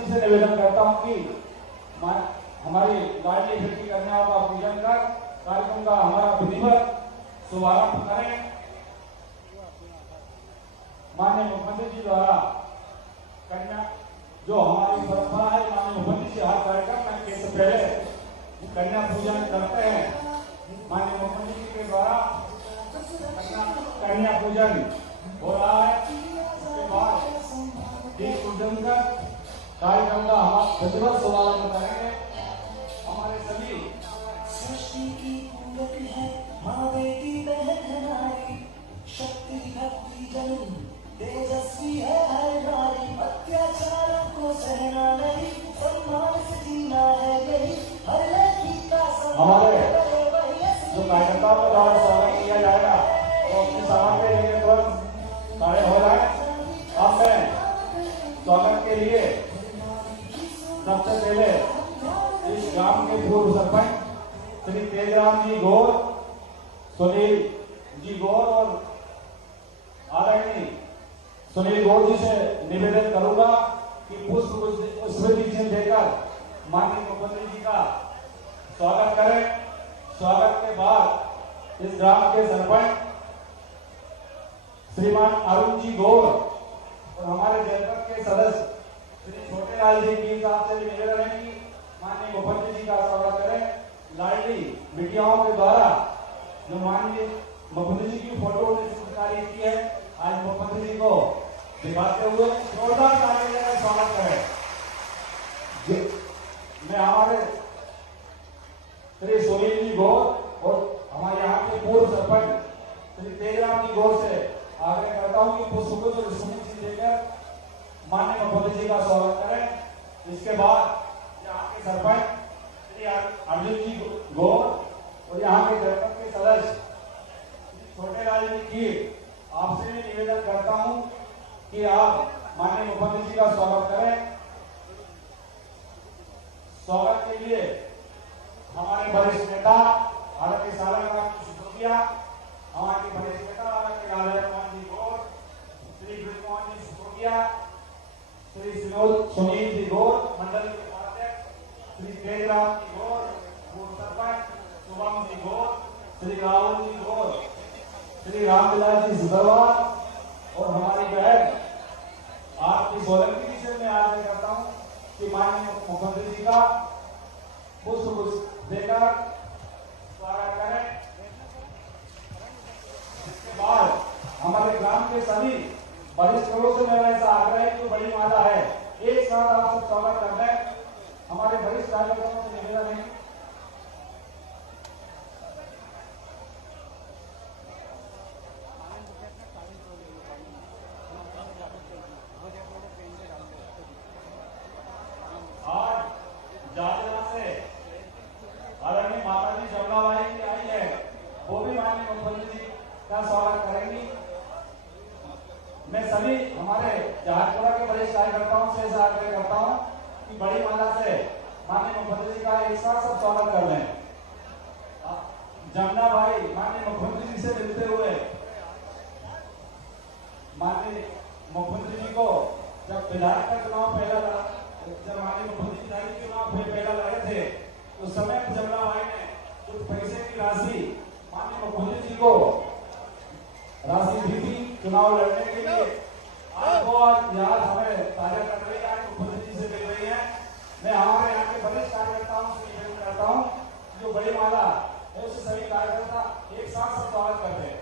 जी से निवेदन करता हूं कि हमारी लाडली बेटी कन्या का पूजन कर कार्यक्रम का हमारा विधिवत शुभारंभ करें। माननीय मुख्यमंत्री जी द्वारा कन्या जो हमारी परंपरा है, माननीय मुख्यमंत्री जी हर कार्यक्रम के से पहले कन्या पूजन करते हैं। माननीय मुख्यमंत्री जी के द्वारा कन्या पूजन हो रहा है। उसके बाद दीप पूजन कर कार्यक्रम का हम विधिवत शुभारंभ करेंगे। हमारे सभी सृष्टि की पूरक है माँ बेटी बहन हमारी, शक्ति भक्ति जन तेजस्वी है हर नारी, अत्याचारों को सहना नहीं, सम्मान से जीना है यही हर लड़की का हमारे जो कार्यकर्ताओं के द्वारा स्वागत किया जाएगा तो अपनी सामान के लिए तुरंत खड़े हो जाए। अब मैं स्वागत के लिए सबसे पहले इस ग्राम के पूर्व सरपंच श्री तेजराम जी गौर, सुनील जी गौर और आदरणीय सुनील गौर जी से निवेदन करूंगा कि पुष्प स्मृति चिन्ह देकर माननीय मुख्यमंत्री जी का स्वागत करें। स्वागत के बाद इस ग्राम के सरपंच श्रीमान अरुण जी गौर और हमारे जनपद के सदस्य श्री छोटे लाल जी की साहब से निवेदन है कि माननीय मुख्यमंत्री जी का स्वागत करें। लाडली बिटियाओं के द्वारा जो माननीय मुख्यमंत्री जी की फोटो ने चित्रकारी की है, आज मुख्यमंत्री जी को दिखाते हुए जोरदार तालियों का स्वागत करें। मैं हमारे श्री सुनील जी गौर और हमारे यहाँ के पूर्व सरपंच श्री तेजराम जी गौर से आग्रह करता हूँ कि पुष्प को स्मृति देकर माननीय मुख्यमंत्री जी का स्वागत करें। इसके बाद यहाँ के सरपंच श्री अर्जुन जी गौर और यहाँ के जनपद के सदस्य छोटे लाल जी की आपसे भी निवेदन करता हूँ कि आप माननीय मुख्यमंत्री जी का स्वागत करें। स्वागत के लिए हमारे वरिष्ठ नेता आदरणीय सालाराम सिसोदिया, हमारे वरिष्ठ नेता आदरणीय राजेंद्र जी गौर, श्री ब्रजमोहन जी सिसोदिया, श्री सुनील जी गौर मंडल के उपाध्यक्ष, श्री तेजराम जी गौर पूर्व सरपंच, शुभम जी गौर, श्री राहुल जी गौर, श्री रामविलास जी सुधरवाल और हमारी बहन आपकी सोलंकी जी से मैं आग्रह करता हूँ कि माननीय मुख्यमंत्री जी का पुष्प देकर स्वागत करें। इसके बाद हमारे ग्राम के सभी वरिष्ठ लोगों से मेरा ऐसा आग्रह है कि बड़ी माला है एक साथ आप सब स्वागत करना है। हमारे वरिष्ठ कार्यकर्ताओं से निवेदन है का स्वागत करेंगी। मैं सभी हमारे जहाजपुरा के वरिष्ठ कार्यकर्ताओं से ऐसा आग्रह करता हूं कि बड़ी माला से माननीय मुख्यमंत्री जी का एक साथ सब स्वागत कर लें। जमुना भाई माननीय मुख्यमंत्री जी से मिलते हुए माननीय मुख्यमंत्री जी को जब विधायक का चुनाव जब माननीय मुख्यमंत्री जी चुनाव पहला लड़े थे उस समय जमुना भाई ने कुछ पैसे की राशि माननीय मुख्यमंत्री जी को राशि दी थी चुनाव लड़ने के लिए। आपको आज याद हमें ताजा कर रही है, मुख्यमंत्री जी से मिल रही है। मैं हमारे यहाँ के वरिष्ठ कार्यकर्ताओं से निवेदन करता हूँ जो बड़ी माला है उससे सभी कार्यकर्ता एक साथ सब स्वागत करते हैं।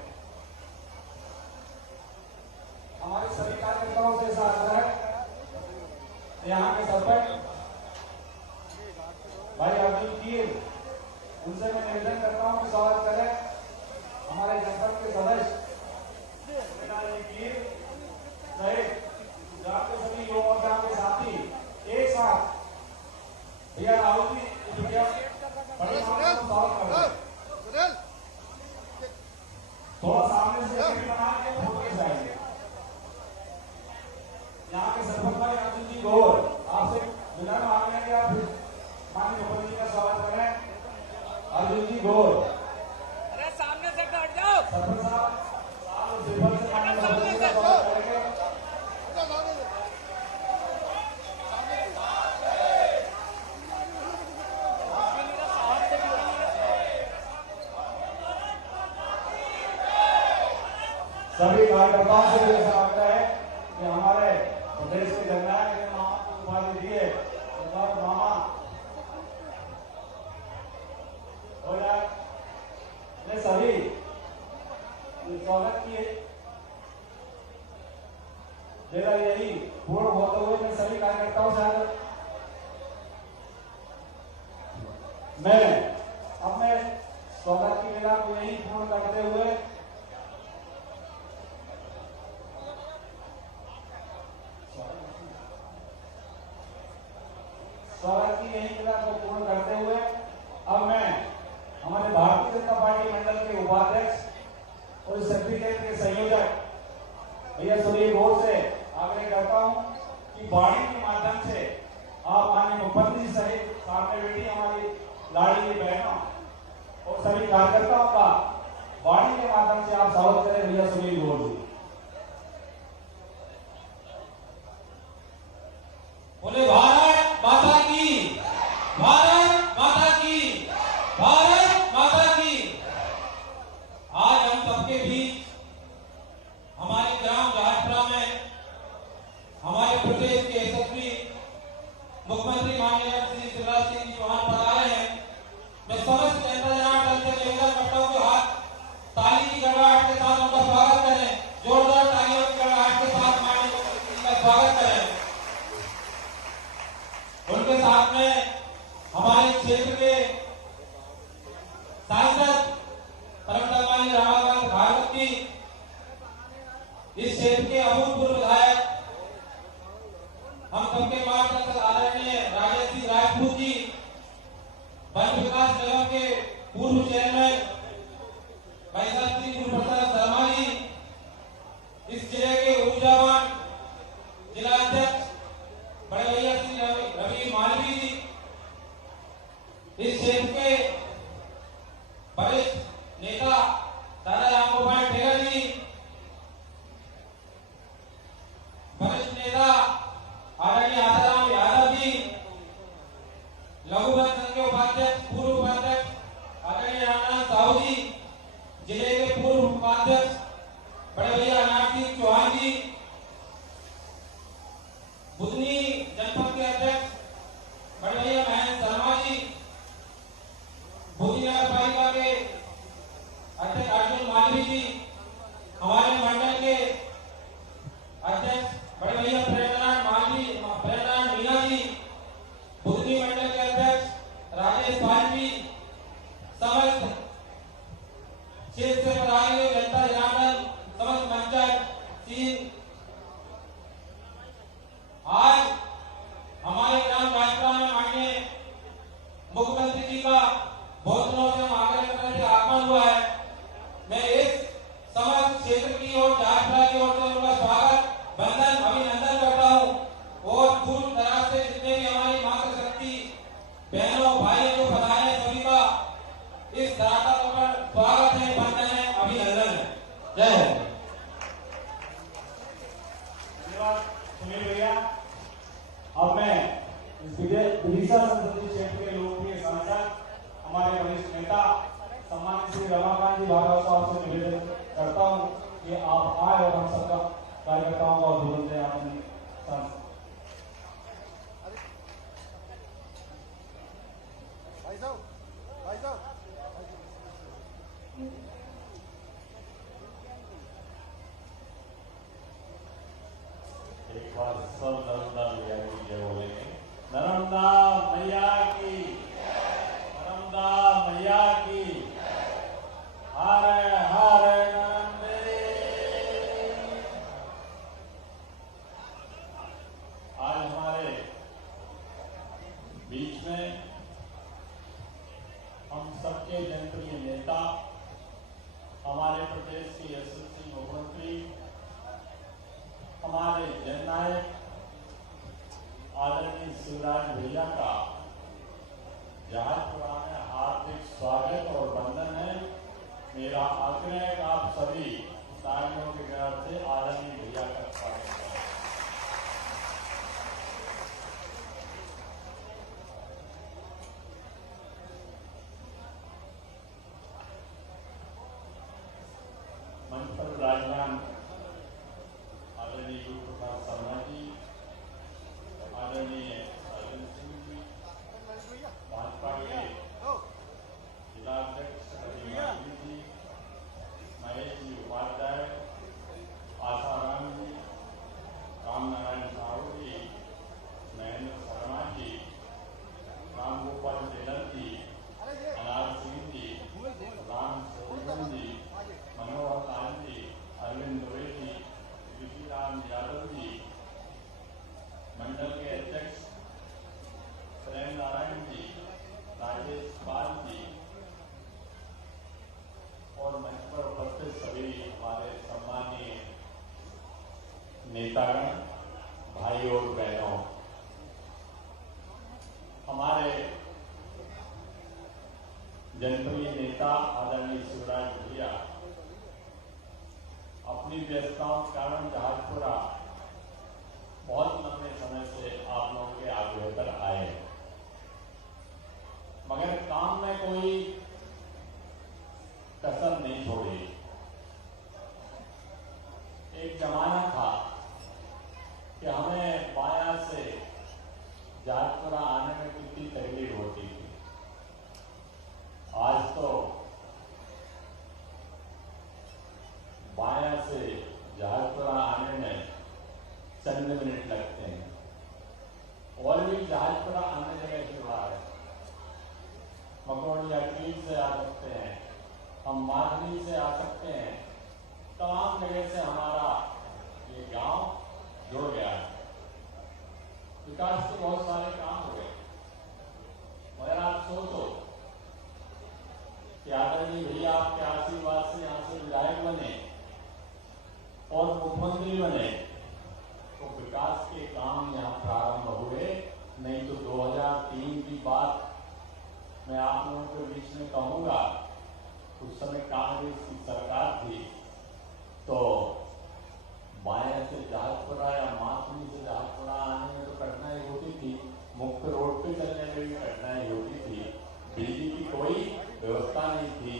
हमारे सभी कार्यकर्ताओं से ऐसा आग्रह है। यहाँ के सरपंच भाई अर्जुन की उनसे मैं निवेदन करता हूँ कि स्वागत करें। हमारे जनपद के सदस्य सभी युवा मोर्चा के साथी एक साथ भैया राहुल जी बड़ी स्वागत कर रहे हैं। थोड़ा सामने से बना के फोटो के साइड यहाँ के सरपंच भाई अर्जुन जी गौर आपसे विनम्र आग्रह है कि आप माननीय मुख्यमंत्री का स्वागत करें। अर्जुन जी गौर अरे सामने से हट जाओ सरपंच साहब सामने से कार्यकर्ताओं से भी ऐसा लगता है कि हमारे प्रदेश के जननायक ने मामा को उपाधि दी है, मामा हो जाए। मैं सभी स्वागत किए मेरा यही पूर्ण होते हुए मैं सभी कार्यकर्ताओं से मैं अपने स्वागत की वेला को यही पूर्ण करते हुए स्वागत की यही वेला को पूर्ण करते हुए अब मैं हमारे भारतीय जनता पार्टी मंडल के उपाध्यक्ष और सेक्रेटरी के संयोजक भैया सुनील गौर से आग्रह करता हूं कि वाणी के माध्यम से आप माननीय मुख्यमंत्री जी सहित सामने बैठी हमारी लाडली बहनों और सभी कार्यकर्ताओं का वाणी के माध्यम से आप स्वागत करें भैया सुनील गौर जी। बोले भारत माता की, भारत माता की, भारत माता की। आज हम सबके बीच हमारे ग्राम राजपुरा में हमारे प्रदेश के यशस्वी मुख्यमंत्री माननीय श्री शिवराज सिंह चौहान पधारे हैं। मैं समस्त जनता जनार्दन से निवेदन करता हूं कि हाथ ताली की गड़गड़ाहट के साथ उनका स्वागत करें, जोरदार तालियों की गड़गड़ाहट के साथ माननीय मुख्यमंत्री का स्वागत करें। उनके साथ में हमारे क्षेत्र के सांसद परमदमानी रामाकांत भागवत जी, इस क्षेत्र के अभूतपूर्व विधायक हम सबके मार्गदर्शक आदरणीय राजेश सिंह राजपूत जी, वन विकास निगम के पूर्व चेयरमैन भाई साहब श्री गुरुप्रसाद शर्मा जी, इस जिले के ऊर्जावान जिला अध्यक्ष बड़े भैया श्री रवि मालवी जी, इस क्षेत्र के वरिष्ठ नेता दादा राम गोपाल ठेकर जी, वरिष्ठ नेता आदरणीय आसाराम यादव जी, लघुवन संघ के उपाध्यक्ष पूर्व उपाध्यक्ष आदरणीय रामनाथ साहू जी, जिले के पूर्व उपाध्यक्ष बड़े भैया अनाथ सिंह चौहान जी, बुधनी जनपद के अध्यक्ष बड़े भैया महेंद्र शर्मा जी, बुधनी नगर पालिका के अध्यक्ष अर्जुन मालवी जी, हमारे मंडल के अध्यक्ष बड़े भैया प्रेमनाथ मालवी, प्रेमनाथ मीना जी, बुधनी मंडल के अध्यक्ष राजेश पाल जी, समस्त क्षेत्र से पधारे हुए जनता जनार्दन, समस्त मंचल सीन। आज हमारे ग्राम राजपुरा में माननीय मुख्यमंत्री जी का बहुत दिनों से हम आग्रह करने से आगमन हुआ है। मैं इस समस्त क्षेत्र की और राजपुरा की ओर से उनका स्वागत वंदन अभिनंदन करता हूँ और दूर दराज से जितने भी हमारी मातृशक्ति बहनों भाइयों को पधारे हैं सभी का इस धरातल पर स्वागत है, वंदन है, अभिनंदन है। जय हिंद। धन्यवाद सुनील भैया। अब मैं इस विदिशा संसदीय क्षेत्र के लोकप्रिय सांसद हमारे वरिष्ठ नेता सम्मानित श्री रमाकांत जी भागवत साहब से निवेदन करता हूं कि आप आए और हम सबका कार्यकर्ताओं का उद्बोधन दें अपने सांसद। एक बार सब नर्मदा मैया की जय बोलेंगे। नर्मदा मैया की, नर्मदा मैया की, हर हर नर्मदे। आज हमारे बीच में हम सबके जनप्रिय नेता, हमारे प्रदेश के यशस्वी मुख्यमंत्री, हमारे जननायक आदरणीय शिवराज भैया का जहाजपुरा में हार्दिक स्वागत और वंदन है। मेरा आग्रह है कि आप सभी तालियों के गौर से आदरणीय भैया का स्वागत करें। मंच पर विराजमान जनप्रिय नेता आदरणीय शिवराज भैया अपनी व्यस्तताओं के कारण जहाजपुरा बहुत लंबे समय से आप लोगों के आग्रह पर आए, मगर काम में कोई कसर नहीं छोड़ी। एक जमाना था कि हमें बाया से जहाजपुरा आने में कितनी तकलीफ होती थी। आज तो बाया से जहाजपुरा आने में चंद मिनट लगते हैं, और भी जहाजपुरा आने जगह शुरू है। मकोड़िया टील से आ सकते हैं, हम माधवी से आ सकते हैं, तमाम जगह से हमारा ये गांव जुड़ गया है। विकास के बहुत सारे काम हो गए, मगर आप सोचो कि आदरणीय भैया आपके आशीर्वाद से यहाँ से विधायक बने और मुख्यमंत्री बने तो विकास के काम यहाँ प्रारंभ हुए। नहीं तो 2003 की बात मैं आप लोगों के बीच में कहूंगा, उस समय कांग्रेस की सरकार थी, तो बाया से जहाजपुरा या माथुरी से जहाजपुरा आने में तो कठिनाई होती थी, मुख्य रोड पे चलने में भी कठिनाई होती थी, बिजली की कोई व्यवस्था नहीं थी,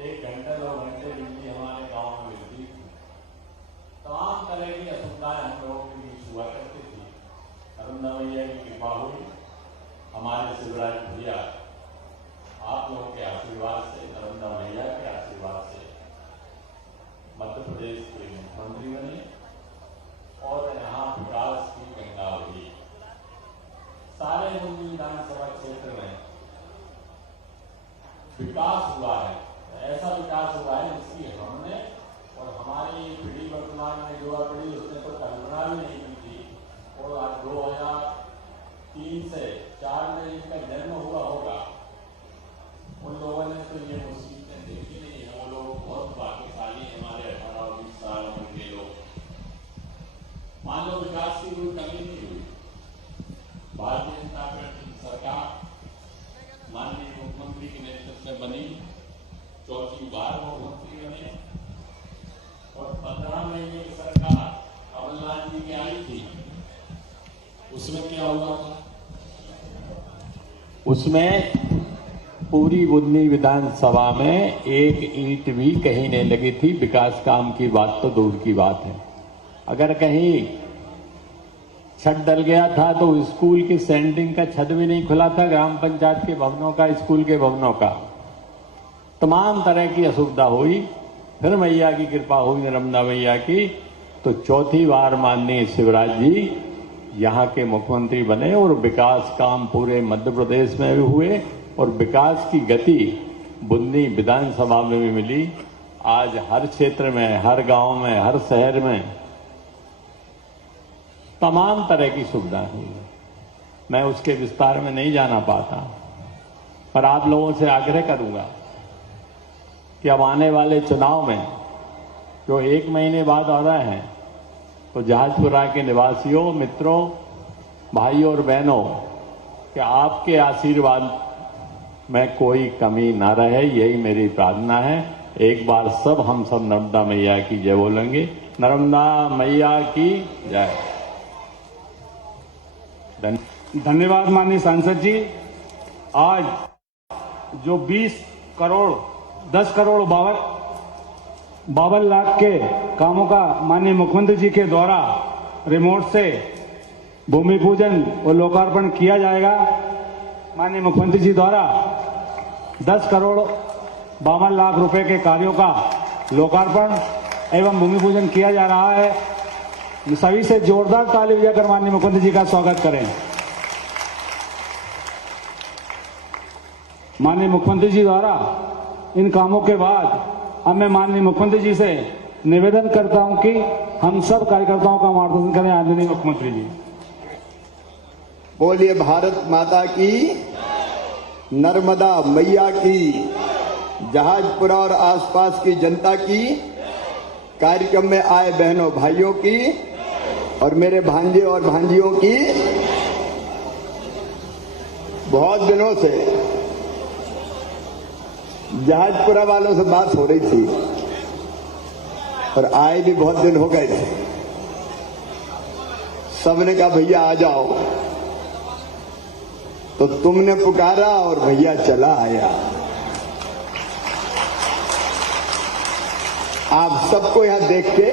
1 घंटे 2 घंटे बिजली हमारे गांव में मिलती थी, तमाम तरह की असुविधाएं हम लोगों के बीच हुआ करती थी। नर्मदा मैया की कृपा हुई, हमारे शिवराज भैया आप लोगों के आशीर्वाद से, नर्मदा मैया के आशीर्वाद से मध्य प्रदेश के मुख्यमंत्री बने और यहाँ विकास की गंगा बही। सारे बुंदी विधानसभा क्षेत्र में विकास हुआ है, ऐसा विकास हुआ है जिसकी हमने और हमारी पीढ़ी वर्तमान में युवा पीढ़ी उसने तो कल्पना भी नहीं की थी। और आज 2003 से 4 में इनका जन्म हुआ होगा, उन लोगों ने तो ये मुसीबतें देखी नहीं है। वो लोग बहुत भाग्यशाली हैं, हमारे 18-20 साल उम्र के लोग। मान लो विकास की कोई कमी नहीं हुई। भारतीय जनता पार्टी सरकार माननीय मुख्यमंत्री के नेतृत्व में बनी, 4थी बार मुख्यमंत्री बने, और 15 महीने की सरकार कमलनाथ जी की आई थी। उसमें क्या हुआ था? उसमें पूरी बुंदी विधानसभा में 1 ईंट भी कहीं नहीं लगी थी। विकास काम की बात तो दूर की बात है, अगर कहीं छत डल गया था तो स्कूल की सेंटिंग का छत भी नहीं खुला था, ग्राम पंचायत के भवनों का, स्कूल के भवनों का, तमाम तरह की असुविधा हुई। फिर मैया की कृपा हुई, नर्मदा मैया की, तो 4थी बार माननीय शिवराज जी यहाँ के मुख्यमंत्री बने और विकास काम पूरे मध्य प्रदेश में भी हुए और विकास की गति बुंदी विधानसभा में भी मिली। आज हर क्षेत्र में, हर गांव में, हर शहर में तमाम तरह की सुविधाएं हुई। मैं उसके विस्तार में नहीं जाना पाता, पर आप लोगों से आग्रह करूंगा कि अब आने वाले चुनाव में जो 1 महीने बाद आ रहे हैं, तो जहाजपुरा के निवासियों, मित्रों, भाइयों और बहनों, कि आपके आशीर्वाद में कोई कमी ना रहे, यही मेरी प्रार्थना है। एक बार सब हम सब नर्मदा मैया की जय बोलेंगे। नर्मदा मैया की जय। धन्यवाद माननीय सांसद जी। आज जो 10 करोड़ 52 लाख के कामों का माननीय मुख्यमंत्री जी के द्वारा रिमोट से भूमि पूजन और लोकार्पण किया जाएगा। माननीय मुख्यमंत्री जी द्वारा 10 करोड़ 52 लाख रुपए के कार्यों का लोकार्पण एवं भूमि पूजन किया जा रहा है। सभी से जोरदार ताली बजाकर माननीय मुख्यमंत्री जी का स्वागत करें। माननीय मुख्यमंत्री जी द्वारा इन कामों के बाद अब मैं माननीय मुख्यमंत्री जी से निवेदन करता हूं कि हम सब कार्यकर्ताओं का मार्गदर्शन करें। आदरणीय मुख्यमंत्री जी। बोलिए भारत माता की, नर्मदा मैया की, जहाजपुरा और आसपास की जनता की, कार्यक्रम में आए बहनों भाइयों की और मेरे भांजे और भांजियों की। बहुत दिनों से जहाजपुरा वालों से बात हो रही थी और आए भी बहुत दिन हो गए थे। सबने कहा भैया आ जाओ, तो तुमने पुकारा और भैया चला आया। आप सबको यहां देख के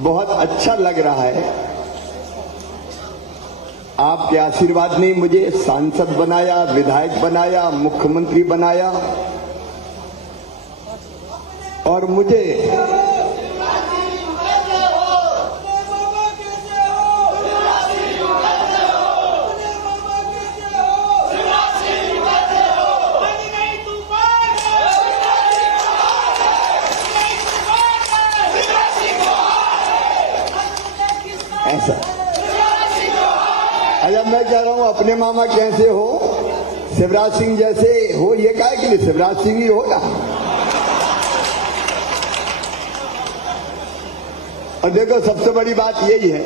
बहुत अच्छा लग रहा है। आपके आशीर्वाद ने मुझे सांसद बनाया, विधायक बनाया, मुख्यमंत्री बनाया और मुझे ऐसा। अच्छा, मैं कह रहा हूं अपने मामा कैसे हो, शिवराज सिंह जैसे हो, ये काहे के लिए शिवराज सिंह ही होगा। और देखो सबसे बड़ी बात यही है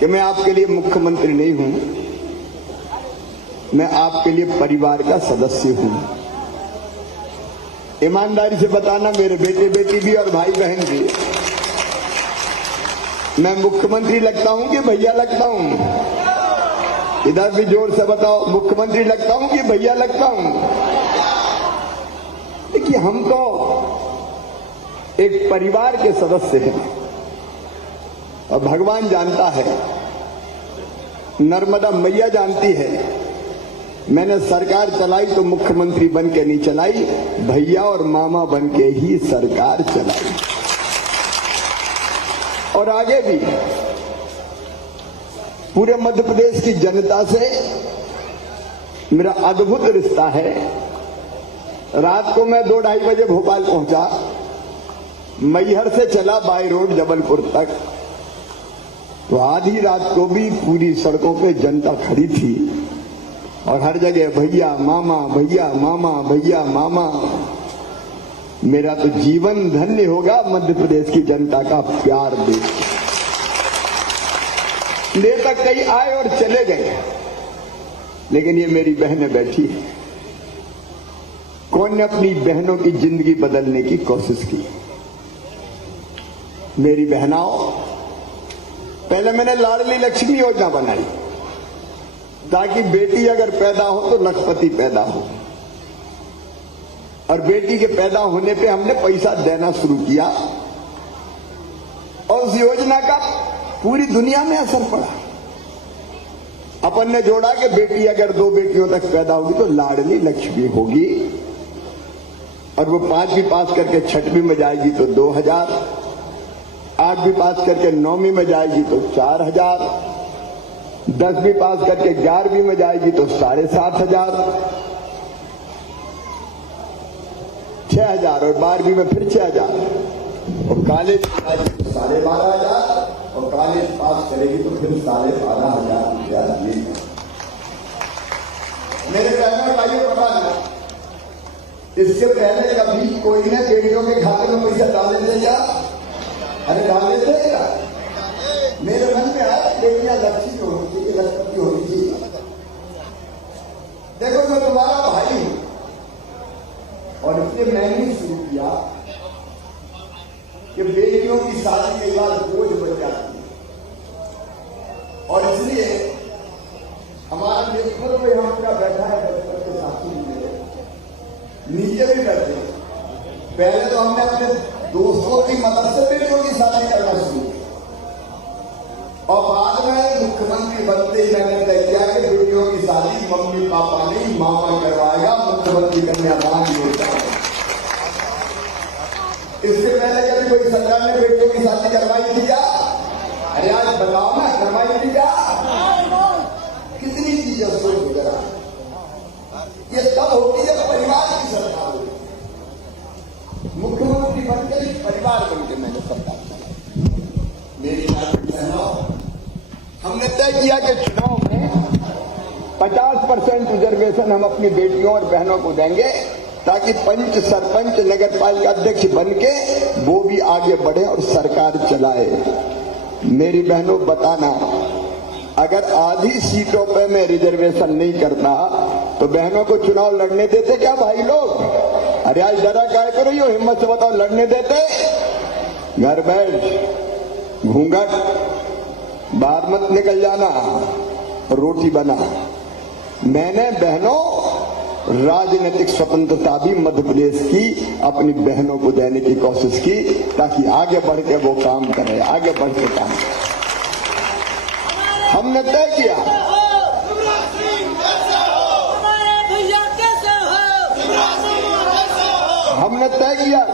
कि मैं आपके लिए मुख्यमंत्री नहीं हूं, मैं आपके लिए परिवार का सदस्य हूं। ईमानदारी से बताना, मेरे बेटे बेटी भी और भाई बहन भी। मैं मुख्यमंत्री लगता हूं कि भैया लगता हूं? इधर भी जोर से बताओ, मुख्यमंत्री लगता हूं कि भैया लगता हूं? देखिए, हम तो एक परिवार के सदस्य हैं और भगवान जानता है, नर्मदा मैया जानती है, मैंने सरकार चलाई तो मुख्यमंत्री बन के नहीं चलाई, भैया और मामा बन के ही सरकार चलाई। और आगे भी पूरे मध्य प्रदेश की जनता से मेरा अद्भुत रिश्ता है। रात को मैं 2-2:30 बजे भोपाल पहुंचा, मैहर से चला बाई रोड जबलपुर तक, तो आधी रात को भी पूरी सड़कों पे जनता खड़ी थी और हर जगह भैया मामा, भैया मामा, भैया मामा। मेरा तो जीवन धन्य होगा मध्य प्रदेश की जनता का प्यार देख। नेता कई आए और चले गए, लेकिन ये मेरी बहनें बैठी है। कौन ने अपनी बहनों की जिंदगी बदलने की कोशिश की? मेरी बहनाओं, पहले मैंने लाडली लक्ष्मी योजना बनाई ताकि बेटी अगर पैदा हो तो लखपति पैदा हो, और बेटी के पैदा होने पे हमने पैसा देना शुरू किया और उस योजना का पूरी दुनिया में असर पड़ा। अपन ने जोड़ा कि बेटी अगर 2 बेटियों तक पैदा होगी तो लाडली लक्ष्मी होगी, और वो 5वीं पास करके 6वीं में जाएगी तो 2000, 8वीं पास करके 9वीं में जाएगी तो 4000, 10वीं पास करके 11वीं में जाएगी तो 7500, 6000 और 12वीं में फिर 6000, और कॉलेज 12,500, और कॉलेज पास करेगी तो फिर 12,500 रुपया मिलेगा। मेरे बहनों भाइयों, पता नहीं इससे पहले कभी कोई ने बेटियों के खाते में पैसा डाल देगा? अरे डाल देगा। मेरे मन में आया बेटियां लक्ष्मी होनी चाहिए, लक्ष्मी होनी चाहिए। देखो, मैं तुम्हारा भाई हूं और इसलिए मैंने शुरू किया कि बेटियों की शादी के बाद बोझ बन जाती है, और इसलिए हमारा लेखपुर में हम पूरा बैठा है बचपन के साथी मिले, नीचे भी बैठे। पहले तो हमने अपने दोस्तों की मदद से बेटियों की शादी करना शुरू किया, और बाद में मुख्यमंत्री बनते ही मैंने तय किया कि बेटियों की शादी मम्मी पापा नहीं, मामा करवाएगा, मुख्यमंत्री कन्यादान योजना। इससे पहले कभी कोई सरकार ने बेटियों की शादी करवाई थी क्या? अरे आज बताओ ना, करवाई थी क्या? कितनी चीजें सोच जरा, ये तब होती है परिवार की सरकार होती। मुख्यमंत्री बनकर परिवार बनकर मैंने सरकार चलाई। मेरी बहनों, हमने तय किया कि चुनाव में 50% रिजर्वेशन हम अपनी बेटियों और बहनों को देंगे, ताकि पंच, सरपंच, नगर पालिका अध्यक्ष बन के वो भी आगे बढ़े और सरकार चलाए। मेरी बहनों, बताना, अगर आधी सीटों पे मैं रिजर्वेशन नहीं करता तो बहनों को चुनाव लड़ने देते क्या भाई लोग? अरे आज डरा काय करो, यो हिम्मत से बताओ, लड़ने देते? घर बैठ, घूंघट, बाहर मत निकल जाना, रोटी बना। मैंने बहनों राजनीतिक स्वतंत्रता भी मध्य प्रदेश की अपनी बहनों को देने की कोशिश की, ताकि आगे बढ़ के वो काम करे, आगे बढ़ के काम करे। हमने तय किया, हमने तय किया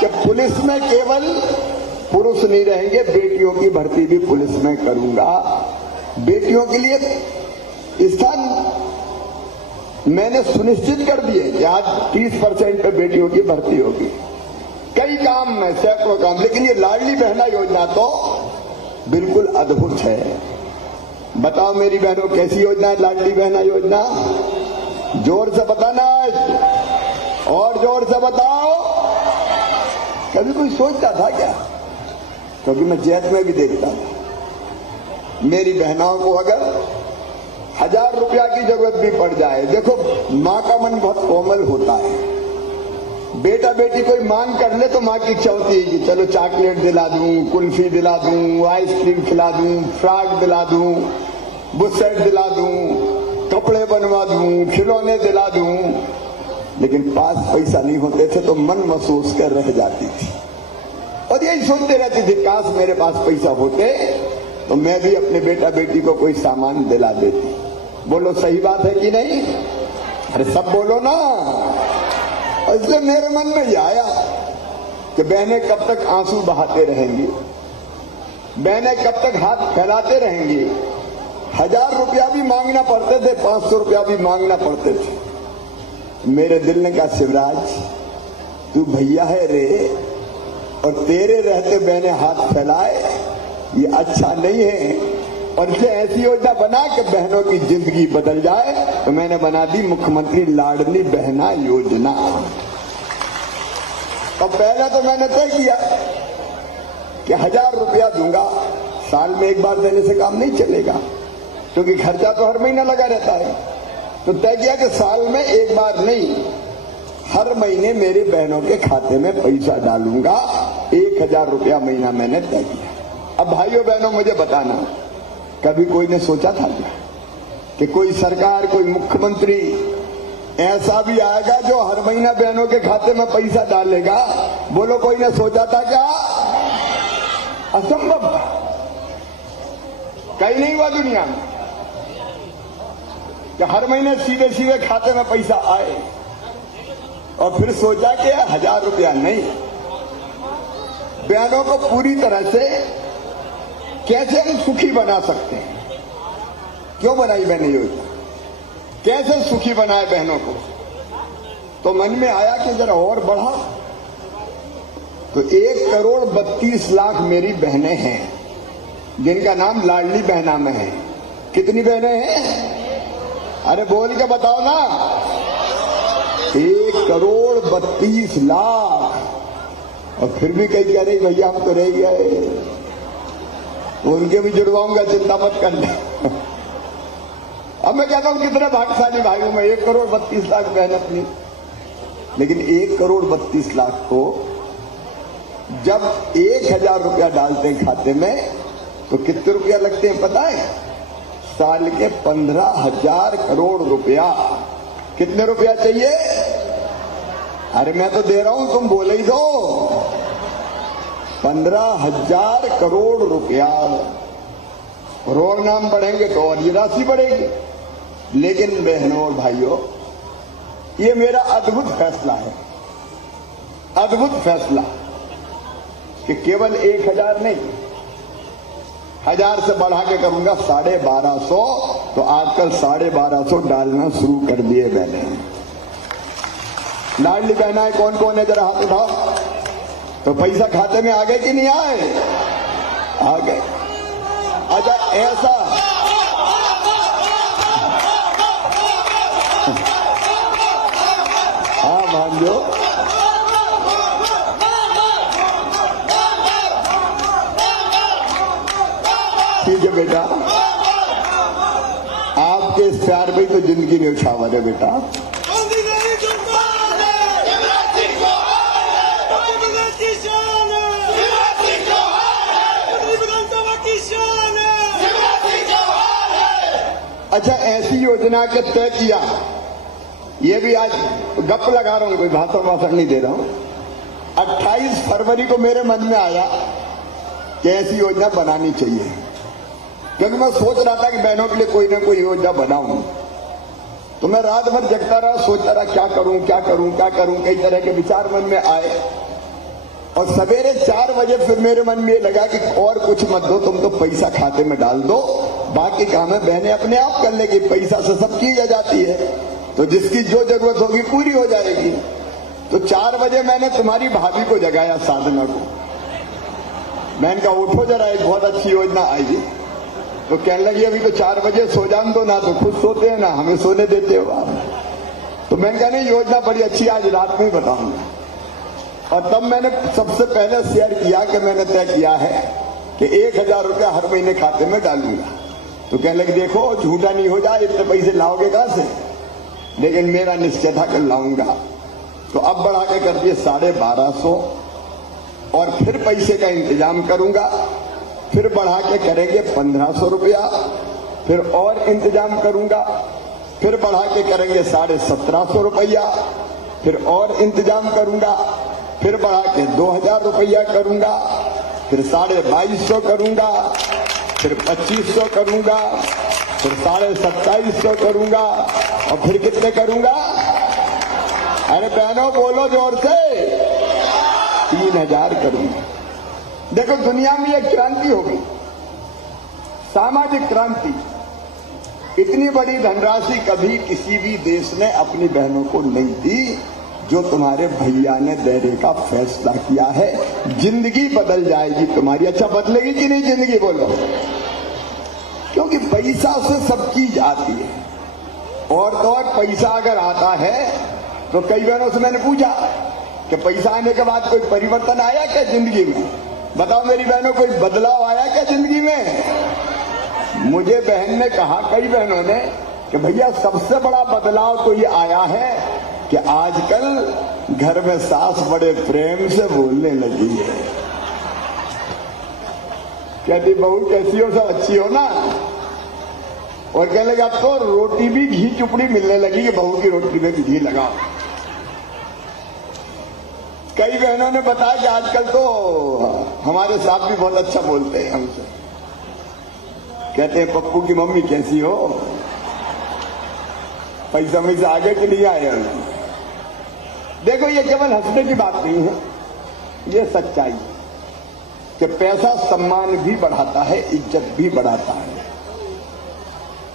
कि पुलिस में केवल पुरुष नहीं रहेंगे, बेटियों की भर्ती भी पुलिस में करूंगा। बेटियों के लिए स्थान मैंने सुनिश्चित कर दिए कि आज 30% पे बेटियों की भर्ती होगी। कई काम में, सैकड़ों काम, लेकिन ये लाडली बहना योजना तो बिल्कुल अद्भुत है। बताओ मेरी बहनों, कैसी योजना है लाडली बहना योजना? जोर से बताना, और जोर से बताओ। कभी कोई सोचता था क्या? क्योंकि मैं जैत में भी देखता था, मेरी बहनों को अगर 1000 रुपया की जरूरत भी पड़ जाए, देखो माँ का मन बहुत कोमल होता है। बेटा बेटी कोई मांग कर ले तो माँ की इच्छा होती है कि चलो चॉकलेट दिला दूं, कुल्फी दिला दूं, आइसक्रीम खिला दूं, फ्रॉक दिला दूं, बुसेट दिला दूं, कपड़े बनवा दूं, खिलौने दिला दूं। लेकिन पास पैसा नहीं होते थे तो मन महसूस कर रह जाती थी, और यही सोचते रहती थी, काश मेरे पास पैसा होते तो मैं भी अपने बेटा बेटी को कोई सामान दिला देती। बोलो सही बात है कि नहीं? अरे सब बोलो ना। इसलिए मेरे मन में ये आया कि बहनें कब तक आंसू बहाते रहेंगी, बहनें कब तक हाथ फैलाते रहेंगी। 1000 रुपया भी मांगना पड़ते थे, 500 रुपया भी मांगना पड़ते थे। मेरे दिल ने कहा, शिवराज तू भैया है रे, और तेरे रहते बहनें हाथ फैलाए, ये अच्छा नहीं है। और इसे ऐसी योजना बना कि बहनों की जिंदगी बदल जाए, तो मैंने बना दी मुख्यमंत्री लाडली बहना योजना। और पहले तो मैंने तय किया कि 1000 रुपया दूंगा, साल में एक बार देने से काम नहीं चलेगा, क्योंकि खर्चा तो हर महीना लगा रहता है। तो तय किया कि साल में एक बार नहीं, हर महीने मेरी बहनों के खाते में पैसा डालूंगा। 1000 रुपया महीना मैंने तय किया। अब भाइयों बहनों मुझे बताना, कभी कोई ने सोचा था क्या कि कोई सरकार, कोई मुख्यमंत्री ऐसा भी आएगा जो हर महीना बहनों के खाते में पैसा डालेगा? बोलो, कोई ने सोचा था क्या? असंभव, कहीं नहीं हुआ दुनिया में कि हर महीने सीधे सीधे खाते में पैसा आए। और फिर सोचा कि 1000 रुपया नहीं, बहनों को पूरी तरह से कैसे हम सुखी बना सकते हैं। क्यों बनाई मैंने योजना, कैसे सुखी बनाए बहनों को? तो मन में आया कि जरा और बढ़ा। तो 1,32,00,000 मेरी बहनें हैं जिनका नाम लाडली बहना में है। कितनी बहनें हैं? अरे बोल के बताओ ना। 1,32,00,000। और फिर भी कई कह रही भैया हम तो रह गए, उनके भी जुड़वाऊंगा, चिंता मत करना। अब मैं कहता हूं कितने भाग्यशाली भाइयों में 1,32,00,000 बहन अपनी। लेकिन 1,32,00,000 को जब 1000 रुपया डालते हैं खाते में तो कितने रुपया लगते हैं पता है? साल के 15,000 करोड़ रुपया। कितने रुपया चाहिए? अरे मैं तो दे रहा हूं, तुम बोले ही दो। 15,000 करोड़ रुपया। और नाम बढ़ेंगे तो और ये राशि बढ़ेगी। लेकिन बहनों और भाइयों, ये मेरा अद्भुत फैसला है, अद्भुत फैसला कि केवल 1000 नहीं, 1000 से बढ़ा के करूंगा 1250। तो आजकल 1250 डालना शुरू कर दिए मैंने। लाडली बहनाएं कौन कौन है? जरा हाथ उठाओ। तो पैसा खाते में आ गए कि नहीं आए? आ गए। अच्छा ऐसा हाँ भांजो, ठीक है बेटा, आप आपके इस प्यार में तो जिंदगी ने उछावर है बेटा। अच्छा, ऐसी योजना के तय किया, ये भी आज गप लगा रहा हूं, कोई भाषण नहीं दे रहा हूं। 28 फरवरी को मेरे मन में आया कि ऐसी योजना बनानी चाहिए, क्योंकि मैं सोच रहा था कि बहनों के लिए कोई ना कोई योजना बनाऊं। तो मैं रात भर जगता रहा, सोचता रहा क्या करूं क्या करूं क्या करूं, कई तरह के विचार मन में आए। और सवेरे 4 बजे फिर मेरे मन में ये लगा कि और कुछ मत दो, तुम तो पैसा खाते में डाल दो, बाकी काम है बहनें अपने आप कर लेगी, पैसा से सब चीज आ जाती है, तो जिसकी जो जरूरत होगी पूरी हो जाएगी। तो 4 बजे मैंने तुम्हारी भाभी को जगाया, साधना को। मैंने कहा उठो जरा, एक बहुत अच्छी योजना आएगी। तो कहने लगी अभी तो 4 बजे सो जान दो ना, तो खुद सोते हैं ना हमें सोने देते हो आप। तो मैंने कहा नहीं, योजना बड़ी अच्छी, आज रात में ही बताऊंगा। और तब मैंने सबसे पहले शेयर किया कि मैंने तय किया है कि 1000 रुपया हर महीने खाते में डालूंगा। तो कहने लगे देखो झूठा नहीं हो जाए, इतने पैसे लाओगे कहां से, लेकिन मेरा निश्चय था कि लाऊंगा। तो अब बढ़ा के कर दिए 1250, और फिर पैसे का इंतजाम करूंगा, फिर बढ़ा के करेंगे 1500 रुपया, फिर और इंतजाम करूंगा, फिर बढ़ा के करेंगे 1750 रुपया, फिर और इंतजाम करूंगा, फिर बढ़ा के 2000 रुपया करूंगा, फिर 2250 करूंगा, फिर 2500 करूंगा, फिर 2750 करूंगा, और फिर कितने करूंगा? अरे बहनों बोलो जोर से, 3000 करूंगा। देखो दुनिया में एक क्रांति हो गई, सामाजिक क्रांति। इतनी बड़ी धनराशि कभी किसी भी देश ने अपनी बहनों को नहीं दी जो तुम्हारे भैया ने देने का फैसला किया है। जिंदगी बदल जाएगी तुम्हारी। अच्छा बदलेगी कि नहीं जिंदगी, बोलो? क्योंकि पैसा से सब चीज आती है, और तो और पैसा अगर आता है तो कई बहनों से मैंने पूछा कि पैसा आने के बाद कोई परिवर्तन आया क्या जिंदगी में? बताओ मेरी बहनों, कोई बदलाव आया क्या जिंदगी में? मुझे बहन ने कहा, कई बहनों ने, कि भैया सबसे बड़ा बदलाव तो ये आया है कि आजकल घर में सास बड़े प्रेम से बोलने लगी है। कहती बहू कैसी हो, सब अच्छी हो ना? और कहने लगा अब तो रोटी भी घी चुपड़ी मिलने लगी कि बहू की रोटी में भी घी लगाओ। कई बहनों ने बताया कि आजकल तो हमारे साथ भी बहुत अच्छा बोलते हैं हमसे। कहते हैं पप्पू की मम्मी कैसी हो, पैसा में से आगे के लिए आए। देखो ये केवल हंसने की बात नहीं है, ये सच्चाई है कि पैसा सम्मान भी बढ़ाता है, इज्जत भी बढ़ाता है।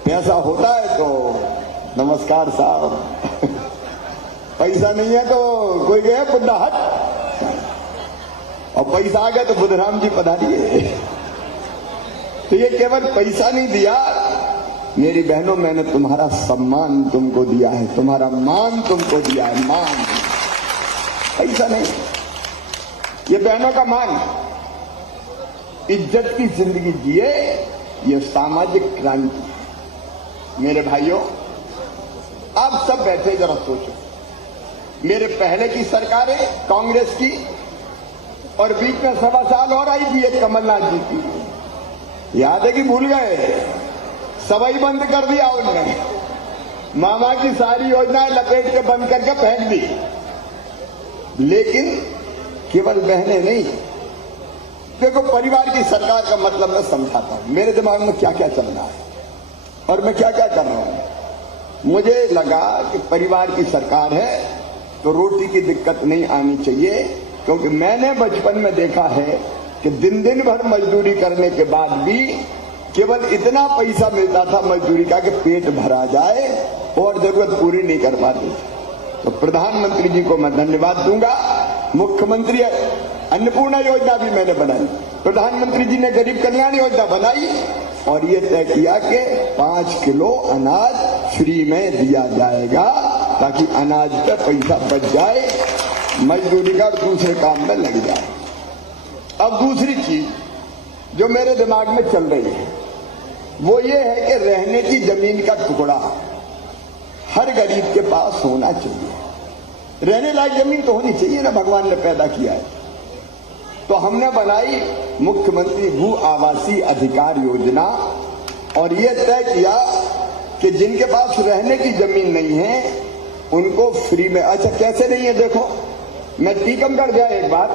पैसा होता है तो नमस्कार साहब, पैसा नहीं है तो कोई गया बुढ़ा हट, और पैसा आ गया तो बुधराम जी पधारिए। तो ये केवल पैसा नहीं दिया मेरी बहनों, मैंने तुम्हारा सम्मान तुमको दिया है, तुम्हारा मान तुमको दिया है, मान, पैसा नहीं। ये बहनों का मान, इज्जत की जिंदगी जिए, ये सामाजिक क्रांति। मेरे भाइयों आप सब बैठे जरा सोचो, मेरे पहले की सरकारें कांग्रेस की, और बीच में 1.25 साल और आई थी एक कमलनाथ जी की, याद है कि भूल गए? सवाई बंद कर दिया उनने, मामा की सारी योजनाएं लपेट के बंद करके फेंक दी। लेकिन केवल बहनें नहीं, देखो परिवार की सरकार का मतलब मैं समझाता हूं, मेरे दिमाग में क्या क्या चल रहा है और मैं क्या क्या कर रहा हूं। मुझे लगा कि परिवार की सरकार है तो रोटी की दिक्कत नहीं आनी चाहिए, क्योंकि मैंने बचपन में देखा है कि दिन दिन भर मजदूरी करने के बाद भी केवल इतना पैसा मिलता था मजदूरी का कि पेट भरा जाए और जरूरत पूरी नहीं कर पाते। तो प्रधानमंत्री जी को मैं धन्यवाद दूंगा। मुख्यमंत्री अन्नपूर्णा योजना भी मैंने बनाई, प्रधानमंत्री जी ने गरीब कल्याण योजना बनाई, और ये तय किया कि 5 किलो अनाज फ्री में दिया जाएगा, ताकि अनाज पे पैसा बच जाए, मजदूरी का दूसरे काम में लग जाए। अब दूसरी चीज जो मेरे दिमाग में चल रही है, वो ये है कि रहने की जमीन का टुकड़ा हर गरीब के पास होना चाहिए। रहने लायक जमीन तो होनी चाहिए ना, भगवान ने पैदा किया है। तो हमने बनाई मुख्यमंत्री भू आवासीय अधिकार योजना और ये तय किया कि जिनके पास रहने की जमीन नहीं है उनको फ्री में। अच्छा कैसे नहीं है, देखो मैं टीकमगढ़ गया एक बार,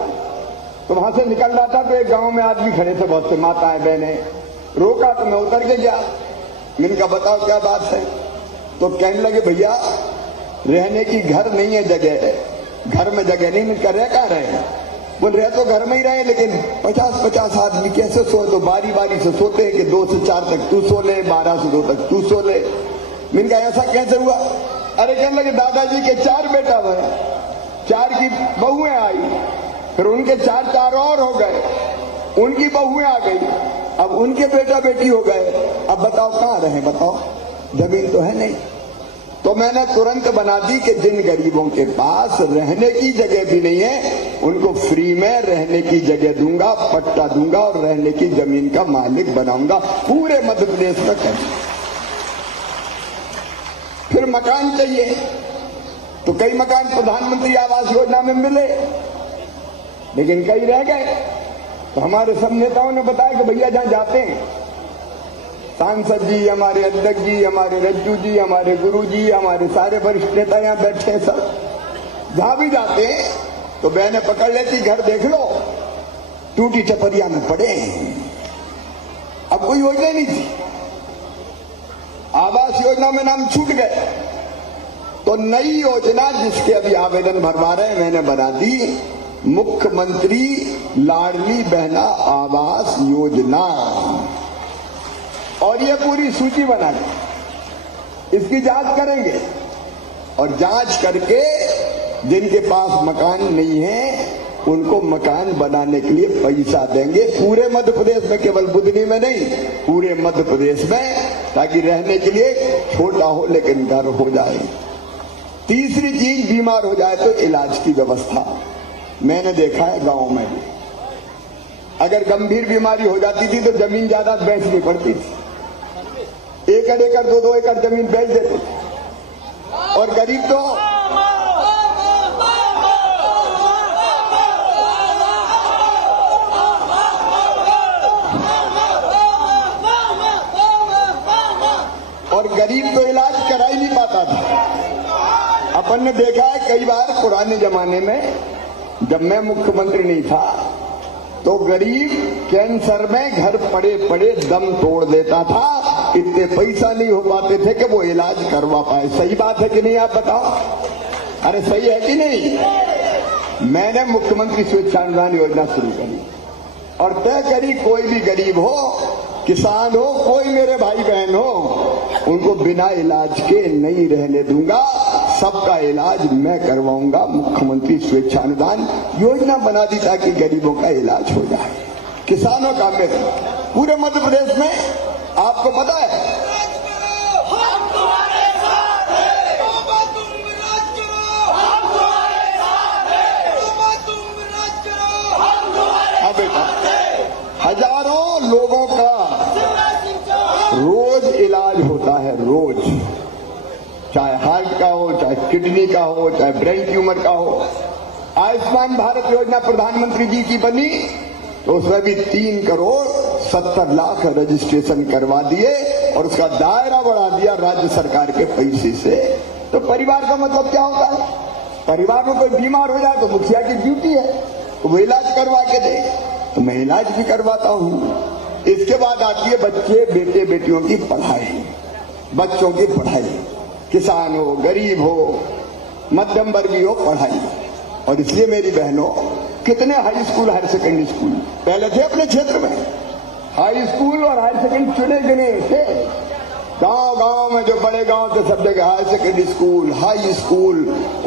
तो वहां से निकल रहा था तो एक गांव में आदमी खड़े थे, बहुत से माताएं बहनें, रोका तो मैं उतर के गया। मैंने कहा बताओ क्या बात है, तो कहने लगे भैया रहने की घर नहीं है, जगह है, घर में जगह नहीं। मैंने कहा रह कहाँ रहे? बोल रहे तो घर में ही रहे, लेकिन 50-50 आदमी कैसे सोए? तो बारी बारी से सोते हैं कि 2 से 4 तक तू सो ले, 12 से 2 तक तू सो ले। मैंने कहा ऐसा कैसे हुआ? अरे कहने लगे दादाजी के 4 बेटा हुए, 4 की बहुएं आई, फिर उनके 4 और हो गए, उनकी बहुएं आ गई, अब उनके बेटा बेटी हो गए। अब बताओ कहाँ रहे? बताओ, जमीन तो है नहीं। तो मैंने तुरंत बना दी कि जिन गरीबों के पास रहने की जगह भी नहीं है उनको फ्री में रहने की जगह दूंगा, पट्टा दूंगा और रहने की जमीन का मालिक बनाऊंगा पूरे मध्य प्रदेश में। कर फिर मकान चाहिए तो कई मकान प्रधानमंत्री आवास योजना में मिले, लेकिन कई रह गए। तो हमारे सब नेताओं ने बताया कि भैया जहां जाते हैं, सांसद जी, हमारे अध्यक्ष जी, हमारे रज्जू जी, हमारे गुरु जी, हमारे सारे वरिष्ठ नेता यहाँ बैठे हैं, सब जहां भी जाते हैं तो बहनें पकड़ लेती, घर देख लो टूटी टपरिया में पड़े हैं। अब कोई योजना नहीं थी, आवास योजना में नाम छूट गए, तो नई योजना जिसके अभी आवेदन भरवा रहे हैं मैंने बना दी, मुख्यमंत्री लाडली बहना आवास योजना। और ये पूरी सूची बना दी, इसकी जांच करेंगे और जांच करके जिनके पास मकान नहीं है उनको मकान बनाने के लिए पैसा देंगे पूरे मध्य प्रदेश में, केवल बुधनी में नहीं, पूरे मध्य प्रदेश में, ताकि रहने के लिए छोटा हो लेकिन घर हो जाए। तीसरी चीज, बीमार हो जाए तो इलाज की व्यवस्था। मैंने देखा है गांव में भी, अगर गंभीर बीमारी हो जाती थी तो जमीन ज्यादा बेचनी पड़ती थी, 1 एकड़ 2-2 एकड़ जमीन बेच देते थे। और गरीब तो इलाज करा ही नहीं पाता था। अपन ने देखा है कई बार पुराने जमाने में, जब मैं मुख्यमंत्री नहीं था तो गरीब कैंसर में घर पड़े पड़े दम तोड़ देता था, इतने पैसा नहीं हो पाते थे कि वो इलाज करवा पाए। सही बात है कि नहीं, आप बताओ? अरे सही है कि नहीं? मैंने मुख्यमंत्री स्वेच्छानुदान योजना शुरू करी और तय करी कोई भी गरीब हो, किसान हो, कोई मेरे भाई बहन हो, उनको बिना इलाज के नहीं रहने दूंगा, सबका इलाज मैं करवाऊंगा। मुख्यमंत्री स्वेच्छानुदान योजना बना दी ताकि गरीबों का इलाज हो जाए, किसानों का। मेरे पूरे मध्य प्रदेश में आपको पता है, हजारों लोगों का रोज इलाज होता है, रोज, चाहे हार्ट का हो, चाहे किडनी का हो, चाहे ब्रेन ट्यूमर का हो। आयुष्मान भारत योजना प्रधानमंत्री जी की बनी तो उसमें भी 3 करोड़ 70 लाख रजिस्ट्रेशन करवा दिए और उसका दायरा बढ़ा दिया राज्य सरकार के पैसे से। तो परिवार का मतलब क्या होता है? परिवार में कोई बीमार हो जाए तो मुखिया की ड्यूटी है तो वो इलाज करवा के दे, तो मैं इलाज भी करवाता हूँ। इसके बाद आती है बच्चे बेटे बेटियों की पढ़ाई, बच्चों की पढ़ाई, किसान हो, गरीब हो, मध्यम वर्गीय हो, पढ़ाई। और इसलिए मेरी बहनों, कितने high school, higher secondary school पहले थे अपने क्षेत्र में, हाई स्कूल और हायर सेकेंडरी चुने गिने थे। गांव गांव में जो बड़े गांव थे सब जगह higher secondary school, high school.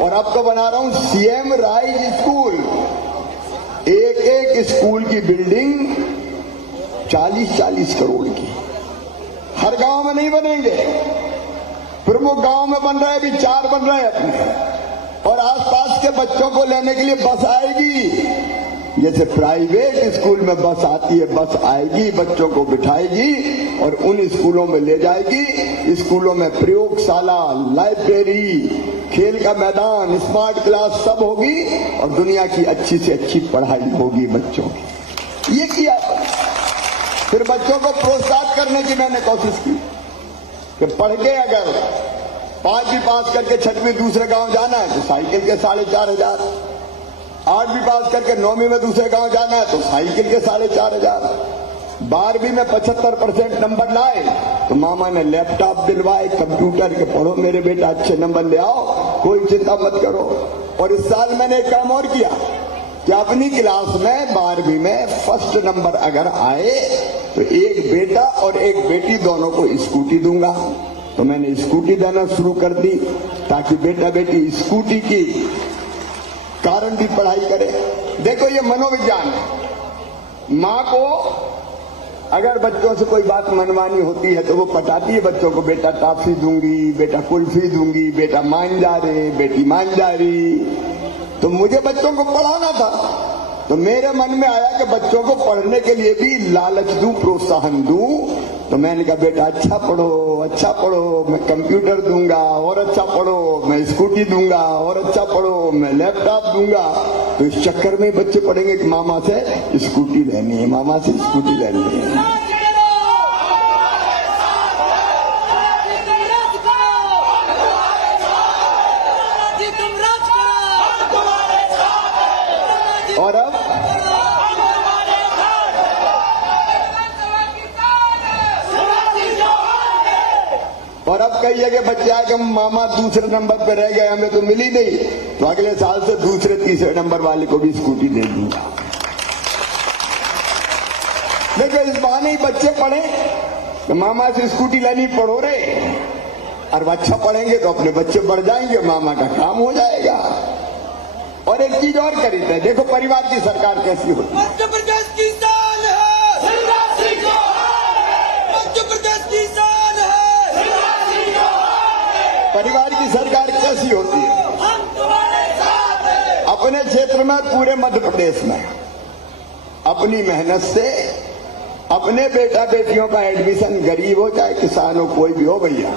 और अब तो बना रहा हूं सीएम राइज स्कूल। एक एक स्कूल की बिल्डिंग 40-40 करोड़ की। हर गांव में नहीं बनेंगे, प्रमुख गांव में बन रहे हैं, अभी 4 बन रहे हैं अपने। और आसपास के बच्चों को लेने के लिए बस आएगी, जैसे प्राइवेट स्कूल में बस आती है, बस आएगी, बच्चों को बिठाएगी और उन स्कूलों में ले जाएगी। स्कूलों में प्रयोगशाला, लाइब्रेरी, खेल का मैदान, स्मार्ट क्लास सब होगी और दुनिया की अच्छी से अच्छी पढ़ाई होगी बच्चों की। ये किया। फिर बच्चों को प्रोत्साहित करने की मैंने कोशिश की कि पढ़ के अगर 5वीं पास करके 6वीं दूसरे गांव जाना है तो साइकिल के 4,500, 8वीं पास करके 9वीं में दूसरे गांव जाना है तो साइकिल के 4,500, 12वीं में 75% नंबर लाए तो मामा ने लैपटॉप दिलवाए, कंप्यूटर के पढ़ो मेरे बेटा, अच्छे नंबर ले आओ, कोई चिंता मत करो। और इस साल मैंने एक काम और किया कि अपनी क्लास में 12वीं में फर्स्ट नंबर अगर आए तो एक बेटा और एक बेटी दोनों को स्कूटी दूंगा। तो मैंने स्कूटी देना शुरू कर दी ताकि बेटा बेटी स्कूटी की कारण भी पढ़ाई करे। देखो ये मनोविज्ञान है। माँ को अगर बच्चों से कोई बात मनवानी होती है तो वो पटाती है बच्चों को, बेटा टॉफी दूंगी, बेटा कुल्फी दूंगी, बेटा मान जा रे, बेटी मान जा रही। तो मुझे बच्चों को पढ़ाना था तो मेरे मन में आया कि बच्चों को पढ़ने के लिए भी लालच दूं, प्रोत्साहन दूं। तो मैंने कहा बेटा अच्छा पढ़ो, मैं कंप्यूटर दूंगा, और अच्छा पढ़ो मैं स्कूटी दूंगा, और अच्छा पढ़ो मैं लैपटॉप दूंगा। तो इस चक्कर में बच्चे पढ़ेंगे कि मामा से स्कूटी लेनी है, मामा से स्कूटी लेनी है। और अब कई जगह बच्चे आए कि मामा दूसरे नंबर पे रह गए, हमें तो मिली नहीं, तो अगले साल से दूसरे तीसरे नंबर वाले को भी स्कूटी दे दूंगा। देखो इस बहाने ही बच्चे पढ़े तो मामा से स्कूटी लेनी पढ़ो रे, और अच्छा पढ़ेंगे तो अपने बच्चे बढ़ जाएंगे, मामा का काम हो जाएगा। और एक चीज और करी थे, देखो परिवार की सरकार कैसी होती है। मध्य प्रदेश की शान है, मध्य प्रदेश की शान है। परिवार की सरकार कैसी होती है? हम तुम्हारे साथ हैं। अपने क्षेत्र में, पूरे मध्य प्रदेश में अपनी मेहनत से अपने बेटा बेटियों का एडमिशन, गरीब हो चाहे किसान हो, कोई भी हो भैया,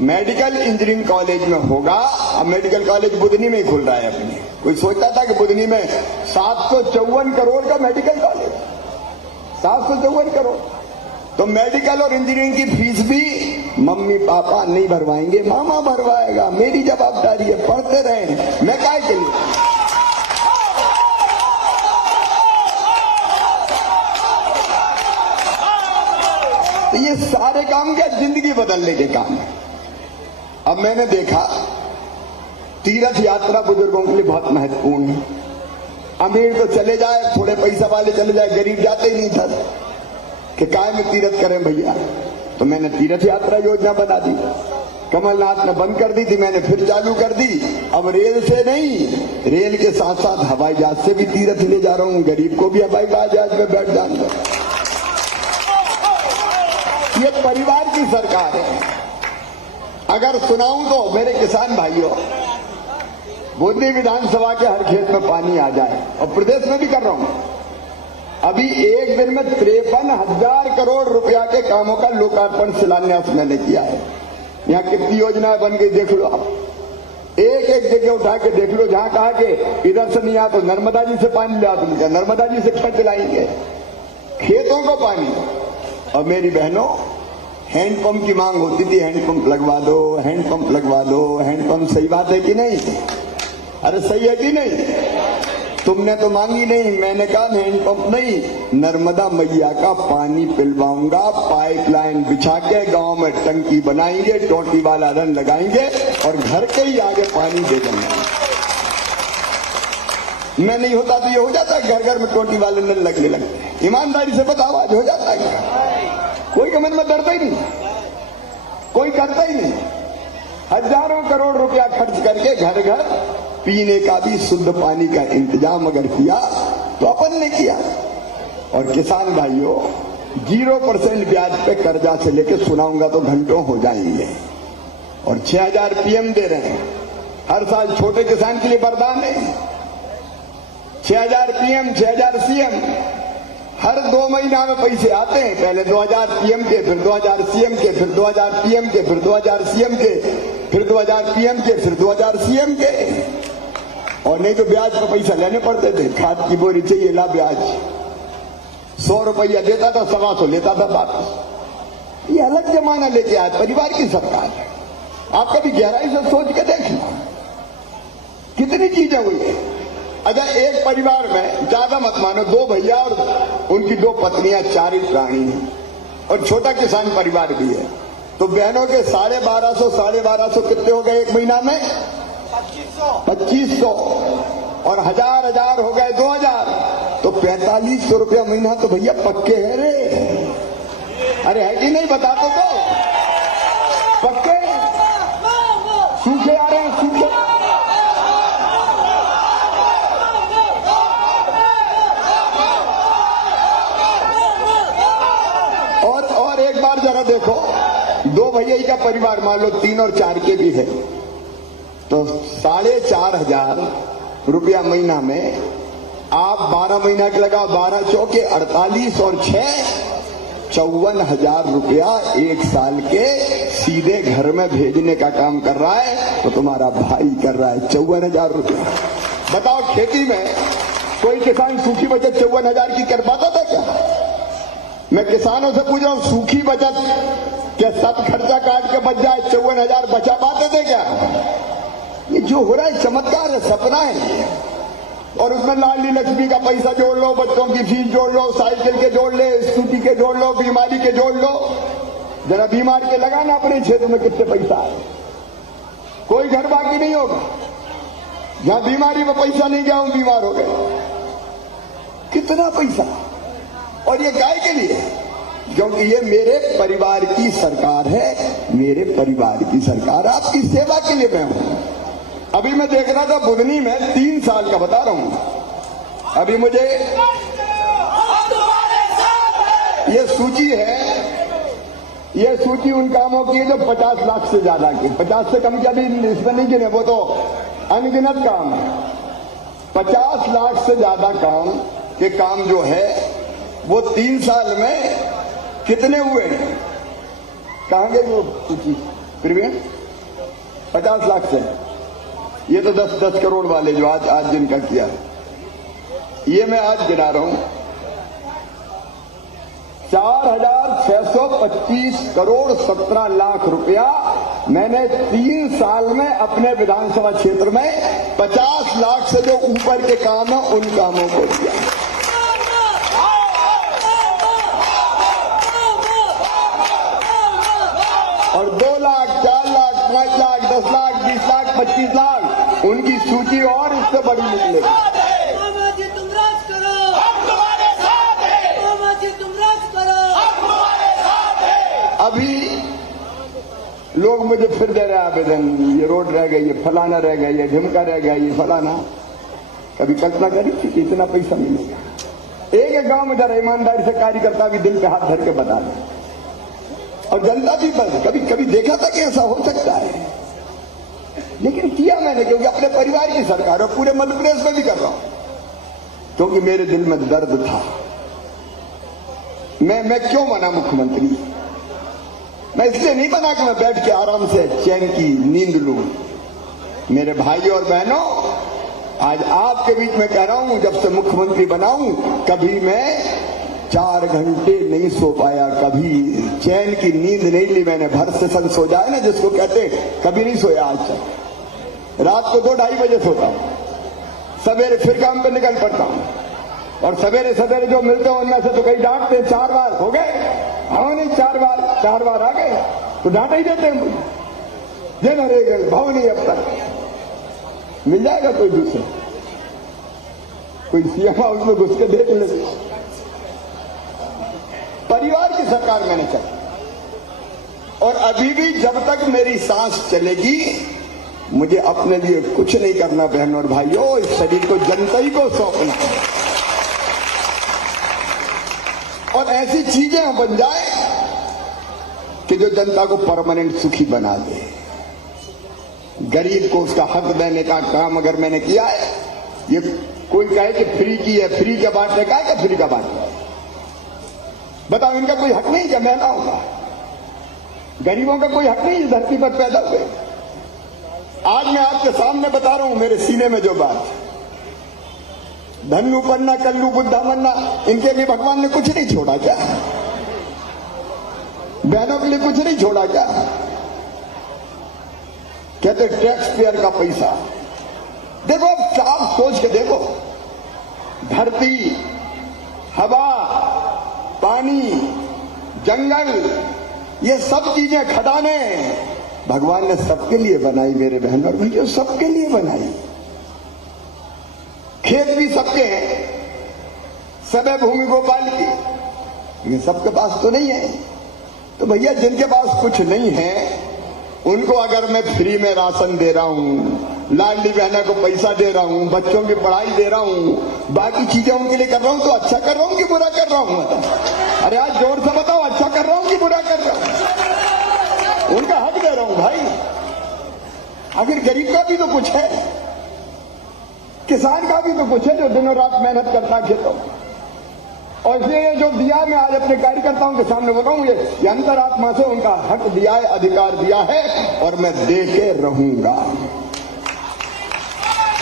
मेडिकल इंजीनियरिंग कॉलेज में होगा। अब मेडिकल कॉलेज बुधनी में ही खुल रहा है अपने। कोई सोचता था कि बुधनी में 754 करोड़ का मेडिकल कॉलेज, 754 करोड़। तो मेडिकल और इंजीनियरिंग की फीस भी मम्मी पापा नहीं भरवाएंगे, मामा भरवाएगा। मेरी जवाबदारी है, पढ़ते रहे, मैं काय के लिए। तो ये सारे काम क्या जिंदगी बदलने के काम है। अब मैंने देखा तीर्थ यात्रा बुजुर्गों के लिए बहुत महत्वपूर्ण है। अमीर तो चले जाए, थोड़े पैसा वाले चले जाए, गरीब जाते ही नहीं था कि काय में तीर्थ करें भैया। तो मैंने तीर्थ यात्रा योजना बना दी, कमलनाथ ने बंद कर दी थी, मैंने फिर चालू कर दी। अब रेल से नहीं, रेल के साथ साथ हवाई जहाज से भी तीर्थ ले जा रहा हूं, गरीब को भी हवाई जहाज में बैठ जाऊंगा। ये परिवार की सरकार है। अगर सुनाऊं तो मेरे किसान भाइयों, बुधनी विधानसभा के हर खेत में पानी आ जाए, और प्रदेश में भी कर रहा हूं। अभी एक दिन में 53,000 करोड़ रुपया के कामों का लोकार्पण शिलान्यास मैंने किया है। यहाँ कितनी योजनाएं बन गई देख लो आप, एक एक जगह उठा के देख लो। जहां कहा कि इधर से नहीं आ तो नर्मदा जी से पानी ले आओ, तुम क्या नर्मदा जी से खेत चलाएंगे? खेतों को पानी। और मेरी बहनों, हैंडपंप की मांग होती थी, हैंडपंप लगवा दो, हैंडपंप लगवा दो, हैंडपंप। सही बात है कि नहीं? अरे सही है कि नहीं? तुमने तो मांगी नहीं, मैंने कहा हैंडपंप नहीं, नर्मदा मैया का पानी पिलवाऊंगा। पाइपलाइन बिछा के गांव में टंकी बनाएंगे, टोटी वाला रन लगाएंगे और घर के ही आगे पानी दे देंगे। मैं नहीं होता तो ये हो जाता है, घर घर में टोटी वाले नल लगने लगते। ईमानदारी से बताओ, आज हो जाता है? कोई के मन में डरता ही नहीं, कोई करता ही नहीं। हजारों करोड़ रुपया खर्च करके घर घर पीने का भी शुद्ध पानी का इंतजाम अगर किया तो अपन ने किया। और किसान भाइयों, 0% ब्याज पे कर्जा से लेके सुनाऊंगा तो घंटों हो जाएंगे। और 6,000 PM दे रहे हैं हर साल, छोटे किसान के लिए वरदान है। 6,000 पीएम, 6,000 सीएम, हर 2 महीना में पैसे आते हैं। पहले 2,000 पीएम के, फिर 2,000 सीएम के, फिर 2,000 पीएम के, फिर 2,000 सीएम के, फिर 2,000 पीएम के, फिर 2,000 सीएम के। और नहीं तो ब्याज पर पैसा लेने पड़ते थे। खाद की बोरी चाहिए, ला ब्याज। 100 रुपया देता था, 125 लेता था वापस। ये अलग जमाना लेके आया, परिवार की सरकार है। आप कभी गहराई से सोच के देखना कितनी चीजें हुई है। अगर एक परिवार में, ज्यादा मत मानो, 2 भैया और उनकी 2 पत्नियां, 4 ही प्राणी हैं और छोटा किसान परिवार भी है, तो बहनों के 1250 कितने हो गए एक महीना में? 2500 और 1000 हो गए 2000, तो 4500 रुपया महीना तो भैया पक्के है रे। अरे है कि नहीं, बता तो पक्के सूखे आ रहे हैं, सूखे। और एक बार जरा देखो, 2 भैया का परिवार मान लो 3 और 4 के भी है, तो 4,500 रुपया महीना में आप 12 महीना के लगाओ, 12 चौके 48 और 6 54,000 रुपया एक साल के सीधे घर में भेजने का काम कर रहा है। तो तुम्हारा भाई कर रहा है 54,000 रुपया। बताओ, खेती में कोई किसान सूखी बचत 54,000 की कर पाता था क्या? मैं किसानों से पूछ रहा हूं, सूखी बचत क्या सब खर्चा काट के बच जाए 54,000 बचा पाते थे क्या? ये जो हो रहा है चमत्कार है, सपना है। और उसमें लाडली लक्ष्मी का पैसा जोड़ लो, बच्चों की फीस जोड़ लो, साइकिल के जोड़ ले, स्कूटी के जोड़ लो, बीमारी के जोड़ लो। जरा बीमार के लगाना अपने क्षेत्र में कितने पैसा है। कोई घर बाकी नहीं होगा जहां बीमारी में पैसा नहीं गया, बीमार हो गए। कितना पैसा, और ये गाय के लिए, क्योंकि ये मेरे परिवार की सरकार है, मेरे परिवार की सरकार, आपकी सेवा के लिए मैं हूं। अभी मैं देख रहा था बुधनी में 3 साल का, बता रहा हूं, अभी मुझे ये सूची है, ये सूची उन कामों की है जो 50 लाख से ज्यादा की, 50 से कम की अभी इसमें नहीं गिने, वो तो अनगिनत काम है। 50 लाख से ज्यादा काम के काम जो है वो 3 साल में कितने हुए? कहां गई वो सूची? फिर भी 50 लाख से, ये तो 10 करोड़ वाले जो आज जिनका किया, ये मैं आज गिना रहा हूं, 4,625 करोड़ 17 लाख रुपया मैंने 3 साल में अपने विधानसभा क्षेत्र में 50 लाख से जो ऊपर के काम है उन कामों को किया। और 2 लाख, 4 लाख, 5 लाख, 10 लाख, 20 लाख, 25 लाख, उनकी सूची और इससे बड़ी निकलेगी। मामा जी तुम राज करो, हम तुम्हारे साथ हैं। मामा जी तुम राज करो, हम तुम्हारे साथ हैं। अभी लोग मुझे फिर दे रहे हैं आवेदन, ये रोड रह गई, ये फलाना रह गया, ये ढिमका रह गया, ये फलाना। कभी कल्पना करी थी कि इतना पैसा मिलेगा? एक गांव में जरा ईमानदारी से कार्यकर्ता भी दिल पे हाथ धर के बता दे, और जनता भी कभी कभी देखा था कि ऐसा हो सकता है, लेकिन किया मैंने, क्योंकि अपने परिवार की सरकार और पूरे मध्य प्रदेश में भी कर रहा हूं, क्योंकि मेरे दिल में दर्द था। मैं क्यों बना मुख्यमंत्री? मैं इसलिए नहीं बना कि मैं बैठ के आराम से चैन की नींद लूं। मेरे भाई और बहनों, आज आपके बीच में कह रहा हूं, जब से मुख्यमंत्री बनाऊं कभी मैं 4 घंटे नहीं सो पाया, कभी चैन की नींद नहीं ली मैंने। भर सेशन सो जाए ना जिसको कहते हैं, कभी नहीं सोया आज तक। रात को 2-2:30 बजे सोता हूं, सवेरे फिर काम पे निकल पड़ता हूं, और सवेरे सवेरे जो मिलते हैं उनमें से तो कई डांटते, 4 बार हो गए, हाँ नहीं 4 बार आ गए तो डांट ही देते हैं मुझे, जे न रह गए भाव नहीं। अब तक मिल जाएगा कोई दूसरा, कोई सीएम हाउस में घुस के देख ले। परिवार की सरकार मैंने चली, और अभी भी जब तक मेरी सांस चलेगी मुझे अपने लिए कुछ नहीं करना बहनों और भाइयों, इस शरीर को जनता ही को सौंपना, और ऐसी चीजें बन जाए कि जो जनता को परमानेंट सुखी बना दे। गरीब को उसका हक देने का काम अगर मैंने किया है, ये कोई कहे कि फ्री की है, फ्री का बांट रहे, क्या फ्री का बांट रहे? बताओ, इनका कोई हक नहीं क्या महिलाओं का? गरीबों का कोई हक नहीं इस धरती पर पैदा हुए? आज मैं आपके सामने बता रहा हूं मेरे सीने में जो बात, धन्नु पन्ना कल्लू बुद्धा मन्ना, इनके लिए भगवान ने कुछ नहीं छोड़ा क्या? बहनों के लिए कुछ नहीं छोड़ा क्या? कहते टैक्स पेयर का पैसा। देखो, अब साफ सोच के देखो, धरती, हवा, पानी, जंगल, ये सब चीजें, खदाने भगवान ने सबके लिए बनाई मेरे बहन और भैया, सबके लिए बनाई। खेत भी सबके हैं, सब है भूमि गोपाल की, लेकिन सबके पास तो नहीं है। तो भैया जिनके पास कुछ नहीं है उनको अगर मैं फ्री में राशन दे रहा हूं, लाडली बहना को पैसा दे रहा हूं, बच्चों की पढ़ाई दे रहा हूं, बाकी चीजें उनके लिए कर रहा हूं, तो अच्छा कर रहा हूं कि बुरा कर रहा हूं? अरे आज जोर से बताओ, अच्छा कर रहा हूं कि बुरा कर रहा हूं? उनका हक दे रहा हूं भाई। आखिर गरीब का भी तो कुछ है, किसान का भी तो कुछ है जो दिनों रात मेहनत करता है खेतों में। और इसलिए ये जो दिया, मैं आज अपने कार्यकर्ताओं के सामने बताऊं, ये अंतरात्मा से उनका हक दिया है, अधिकार दिया है, और मैं दे के रहूंगा,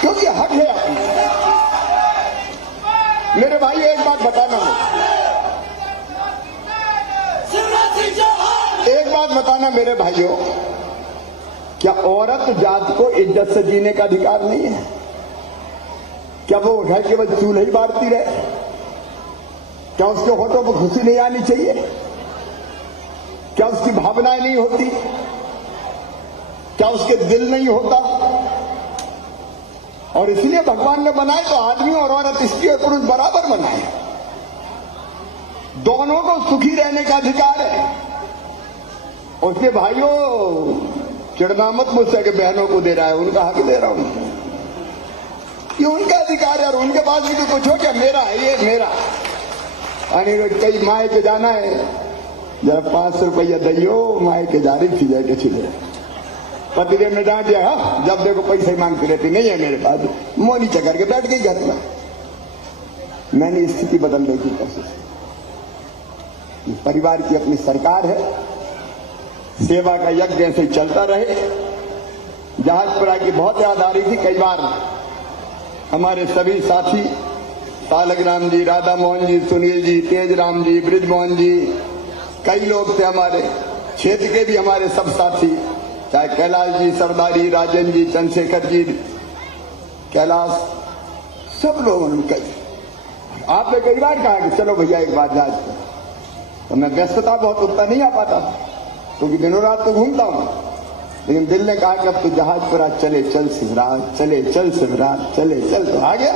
क्योंकि हक है अपना। मेरे भाई एक बात बताना, एक बात बताना मेरे भाइयों, क्या औरत जात को इज्जत से जीने का अधिकार नहीं है? क्या वो घर के बस चूल्हा ही बारती रहे? क्या उसके होठों पर खुशी नहीं आनी चाहिए? क्या उसकी भावनाएं नहीं होती? क्या उसके दिल नहीं होता? और इसलिए भगवान ने बनाए तो आदमी और औरत, स्त्री और पुरुष बराबर बनाए, दोनों को सुखी रहने का अधिकार है। उसके भाइयों, चिढ़ना मत मुझसे कि बहनों को दे रहा है, उनका हक दे रहा हूं, ये उनका अधिकार है। और उनके पास भी तो कुछ हो क्या, मेरा है ये मेरा। कई माए के जाना है, जरा 500 रुपया दियो, माए के जा रही थी, जाके छिले पतिदेव ने डांट दिया, हाँ जब देखो पैसे ही मांगती रहती, नहीं है मेरे पास, मोनी चकर के बैठ गई घर में। मैंने स्थिति बदलने की कोशिश, परिवार की अपनी सरकार है, सेवा का यज्ञ ऐसे चलता रहे। जहाजपुरा की बहुत याद आ रही थी, कई बार हमारे सभी साथी, तालकराम जी, राधा मोहन जी, सुनील जी, तेजराम जी, ब्रिजमोहन जी, कई लोग थे हमारे क्षेत्र के भी, हमारे सब साथी, चाहे कैलाश जी, सरदारी, राजन जी, चंद्रशेखर जी, कैलाश, सब लोगों ने कही, आपने कई बार कहा कि चलो भैया एक बार जहाज पर, तो मैं व्यस्तता बहुत उतना नहीं आ पाता क्योंकि दिनों रात तो घूमता हूं, लेकिन दिल ने कहा कि अब तो जहाजपुरा चले चल शिवराज, चले चल शिवराज, चले चल, तो आ गया।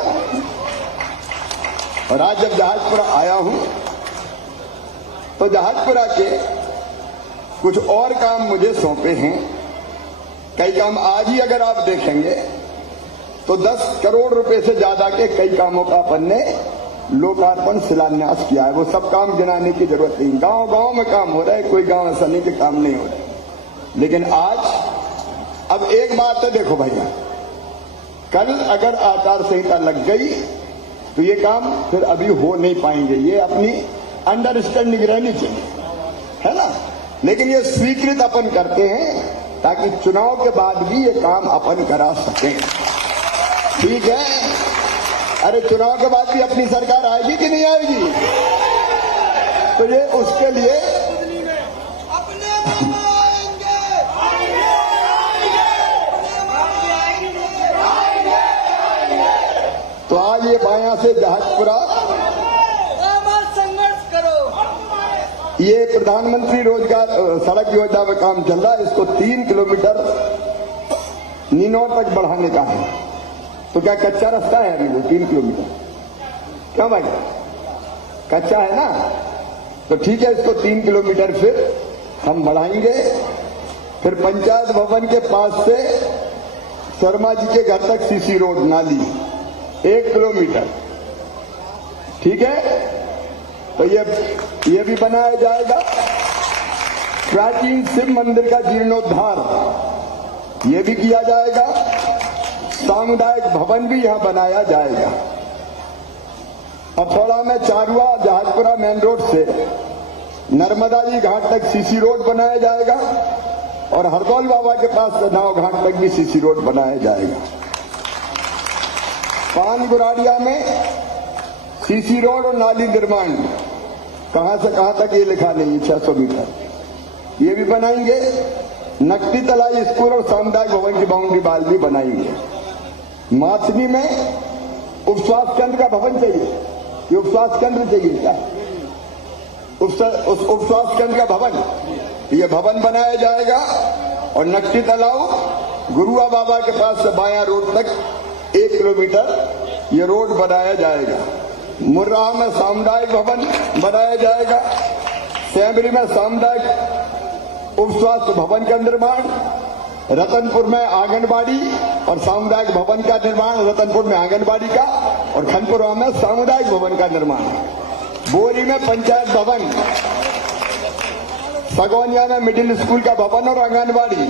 और आज जब जहाजपुरा आया हूं तो जहाजपुरा के कुछ और काम मुझे सौंपे हैं। कई काम आज ही अगर आप देखेंगे तो 10 करोड़ रुपए से ज्यादा के कई कामों का अपन ने लोकार्पण शिलान्यास किया है। वो सब काम गिनाने की जरूरत नहीं, गांव गांव में काम हो रहा है, कोई गांव ऐसा नहीं कि काम नहीं हो रहा है। लेकिन आज अब एक बात है, देखो भैया, कल अगर आचार संहिता लग गई तो ये काम फिर अभी हो नहीं पाएंगे, ये अपनी अंडरस्टैंडिंग रहनी चाहिए, है ना। लेकिन ये स्वीकृत अपन करते हैं ताकि चुनाव के बाद भी ये काम अपन करा सकें, ठीक है। अरे चुनाव के बाद भी अपनी सरकार आएगी कि नहीं आएगी, तो ये उसके लिए तो आज ये बाया से जहाजपुरा संघर्ष करो, ये प्रधानमंत्री रोजगार सड़क योजना में काम चल रहा है, इसको 3 किलोमीटर नीनौर तक बढ़ाने का है। तो क्या कच्चा रास्ता है अभी वो 3 किलोमीटर? क्यों भाई, कच्चा है ना? तो ठीक है, इसको 3 किलोमीटर फिर हम बढ़ाएंगे। फिर पंचायत भवन के पास से शर्मा जी के घर तक सीसी रोड नाली 1 किलोमीटर, ठीक है। तो ये भी बनाया जाएगा। प्राचीन शिव मंदिर का जीर्णोद्धार ये भी किया जाएगा। सामुदायिक भवन भी यहां बनाया जाएगा। हथौड़ा में चारुआ जहाजपुरा मेन रोड से नर्मदा जी घाट तक सीसी रोड बनाया जाएगा और हरदौल बाबा के पास नाव घाट तक भी सीसी रोड बनाया जाएगा। पान गुराड़िया में सीसी रोड और नाली निर्माण कहां से कहां तक ये लिखा नहीं, 600 मीटर ये भी बनाएंगे। नकटी तलाई स्कूल और सामुदायिक भवन की बाउंड्री वाल भी बनाएंगे। माथनी में उपस्वास्थ्य केंद्र का भवन चाहिए, ये उपस्वास्थ्य केंद्र चाहिए क्या? उस उपस्वास्थ्य केंद्र का भवन, ये भवन बनाया जाएगा। और नकटी तालाब गुरुआ बाबा के पास से बाया रोड तक 1 किलोमीटर ये रोड बनाया जाएगा। मुर्राह में सामुदायिक भवन बनाया जाएगा। सेमरी में सामुदायिक उप स्वास्थ्य भवन का निर्माण, रतनपुर में आंगनबाड़ी और सामुदायिक भवन का निर्माण, रतनपुर में आंगनबाड़ी का और खनपुरा में सामुदायिक भवन का निर्माण। बोरी में पंचायत भवन, सगोनिया में मिडिल स्कूल का भवन और आंगनबाड़ी,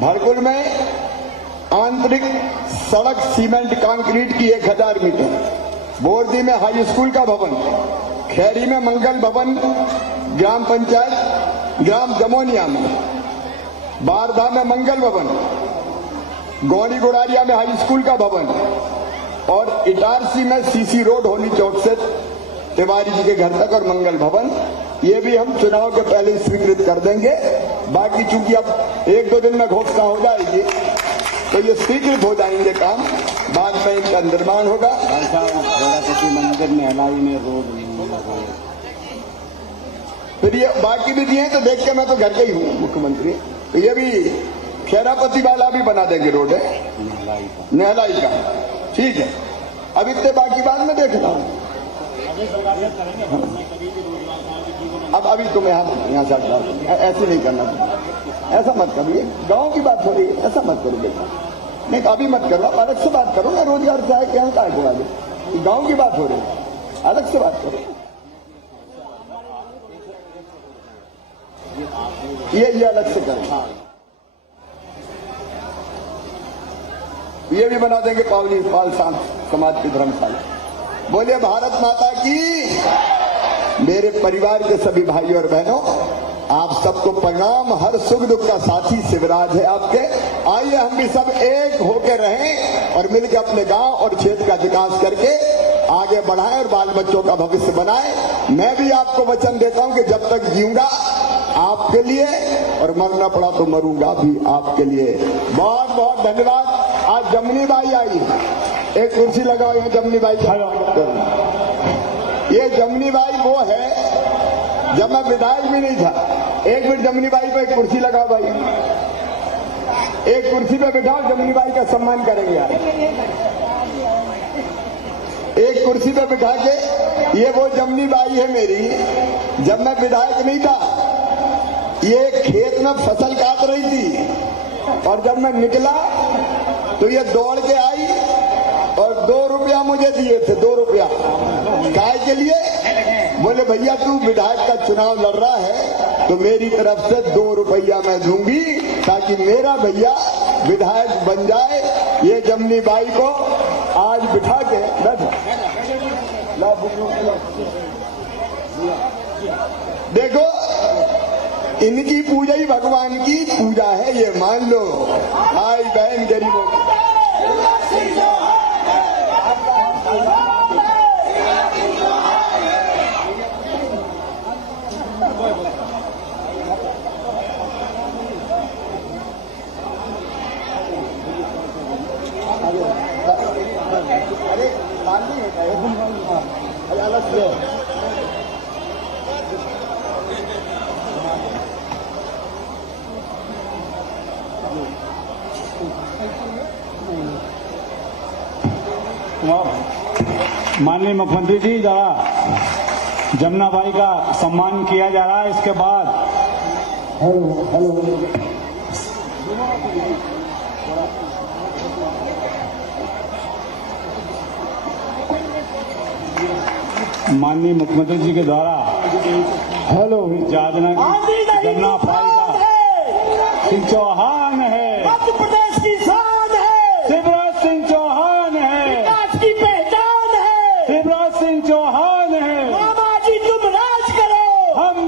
भरकुल में आंतरिक सड़क सीमेंट कंक्रीट की 1000 मीटर, बोरदी में हाई स्कूल का भवन, खैरी में मंगल भवन ग्राम पंचायत ग्राम जमोनिया में, बारदा में मंगल भवन, गौड़ी गुड़ारिया में हाई स्कूल का भवन और इटारसी में सीसी रोड होली चौक से तिवारी जी के घर तक और मंगल भवन। ये भी हम चुनाव के पहले स्वीकृत कर देंगे। बाकी चूंकि अब 1-2 दिन में घोषणा हो जाएगी तो ये स्वीकृत हो जाएंगे काम, बाद में इनका निर्माण होगा। मंदिर में हलाई में रोड फिर ये बाकी भी दिए तो देख के मैं तो घर के ही हूँ मुख्यमंत्री, तो ये भी खेरापति वाला भी बना देंगे रोड है नेहलाई का, ठीक है। अब इतने बाकी बाद में देखना। अब अभी तुम यहाँ से ऐसे नहीं करना, ऐसा मत करो, ये गांव की बात हो रही है, ऐसा मत करो बेटा, नहीं अभी मत करो, अलग से बात करो ना। रोजगार चाहे क्या होता है आगे, गांव की बात हो रही है, अलग से बात करो। ये अलग से करो, ये भी बना देंगे पावली पाल समाज की धर्मशाला। बोले भारत माता की। मेरे परिवार के सभी भाइयों और बहनों, आप सबको प्रणाम। हर सुख दुख का साथी शिवराज है आपके। आइए हम भी सब एक होकर रहें और मिलकर अपने गांव और क्षेत्र का विकास करके आगे बढ़ाएं और बाल बच्चों का भविष्य बनाएं। मैं भी आपको वचन देता हूं कि जब तक जीऊंगा आपके लिए और मरना पड़ा तो मरूंगा भी आपके लिए। बहुत बहुत धन्यवाद। आज जमनी बाई आई, एक कुर्सी लगाओ यहाँ जमनी बाई। ये जमनी बाई वो है, जब मैं विधायक भी नहीं था, 1 मिनट जमनी बाई को एक कुर्सी लगाओ भाई, एक कुर्सी पे बिठाओ, जमनी बाई का सम्मान करेंगे यार। एक कुर्सी पे बिठा के, ये वो जमनी बाई है मेरी, जब मैं विधायक नहीं था ये खेत में फसल काट रही थी और जब मैं निकला तो ये दौड़ के आई और 2 रुपया मुझे दिए थे, 2 रुपया काय के लिए। बोले भैया तू विधायक का चुनाव लड़ रहा है तो मेरी तरफ से 2 रुपया मैं दूंगी ताकि मेरा भैया विधायक बन जाए। ये जमनी बाई को आज बिठा के देखो, इनकी पूजा ही भगवान की पूजा है, ये मान लो। भाई बहन गरीबों की अरे पानी है अलग से माननीय मुख्यमंत्री जी द्वारा जमुना बाई का सम्मान किया जा रहा है। इसके बाद माननीय मुख्यमंत्री जी के द्वारा जमुना बाई का सिंह चौहान है, मध्य प्रदेश की शान है, शिवराज सिंह चौहान है, विकास की पहचान है। शिवराज सिंह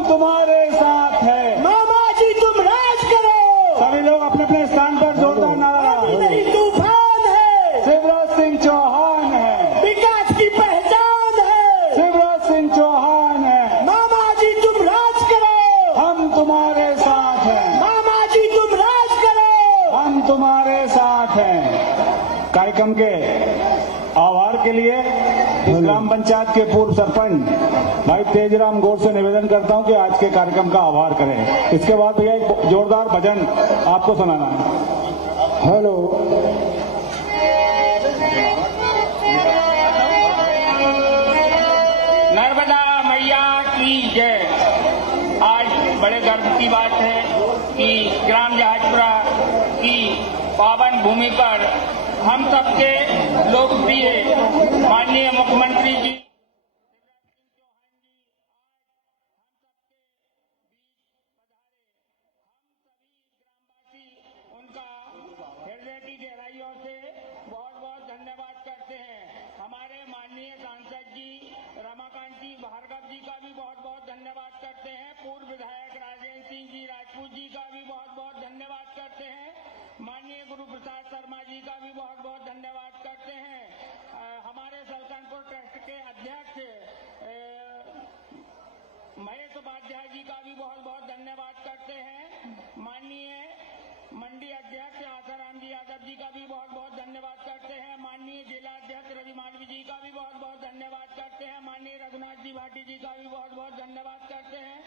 तुम्हारे साथ हैं। मामा जी तुम राज करो। सभी लोग अपने अपने स्थान पर जोरदार नारा अभी लगाओ। नहीं तूफान है, शिवराज सिंह चौहान है, विकास की पहचान है। शिवराज सिंह चौहान है। मामा जी तुम राज करो। हम तुम्हारे साथ हैं, मामा जी तुम राज करो। हम तुम्हारे साथ हैं। कार्यक्रम के आभार के लिए इस ग्राम पंचायत के पूर्व सरपंच भाई तेजराम गौर से निवेदन करता हूं कि आज के कार्यक्रम का आभार करें। इसके बाद भैया एक जोरदार भजन आपको सुनाना है। हेलो। नर्मदा मैया की जय। आज बड़े गर्व की बात है कि ग्राम जहाजपुरा की पावन भूमि पर हम सबके लोकप्रिय माननीय मुख्यमंत्री जी उनका हृदय की गहराइयों से बहुत बहुत धन्यवाद करते हैं। हमारे माननीय सांसद जी रमाकांत जी भार्गव जी का भी बहुत बहुत धन्यवाद करते हैं। पूर्व विधायक राजेंद्र सिंह जी राजपूत जी का भी बहुत बहुत धन्यवाद करते हैं। माननीय गुरु प्रसाद शर्मा जी का भी बहुत बहुत धन्यवाद करते हैं। हमारे सलकनपुर ट्रस्ट के अध्यक्ष महेश उपाध्याय जी का भी बहुत बहुत धन्यवाद करते हैं। माननीय मंडी अध्यक्ष आसाराम जी यादव जी का भी बहुत बहुत धन्यवाद करते हैं। माननीय जिला अध्यक्ष रवि मालवी जी का भी बहुत बहुत धन्यवाद करते हैं। माननीय रघुनाथ जी भाटी जी का भी बहुत बहुत धन्यवाद करते हैं।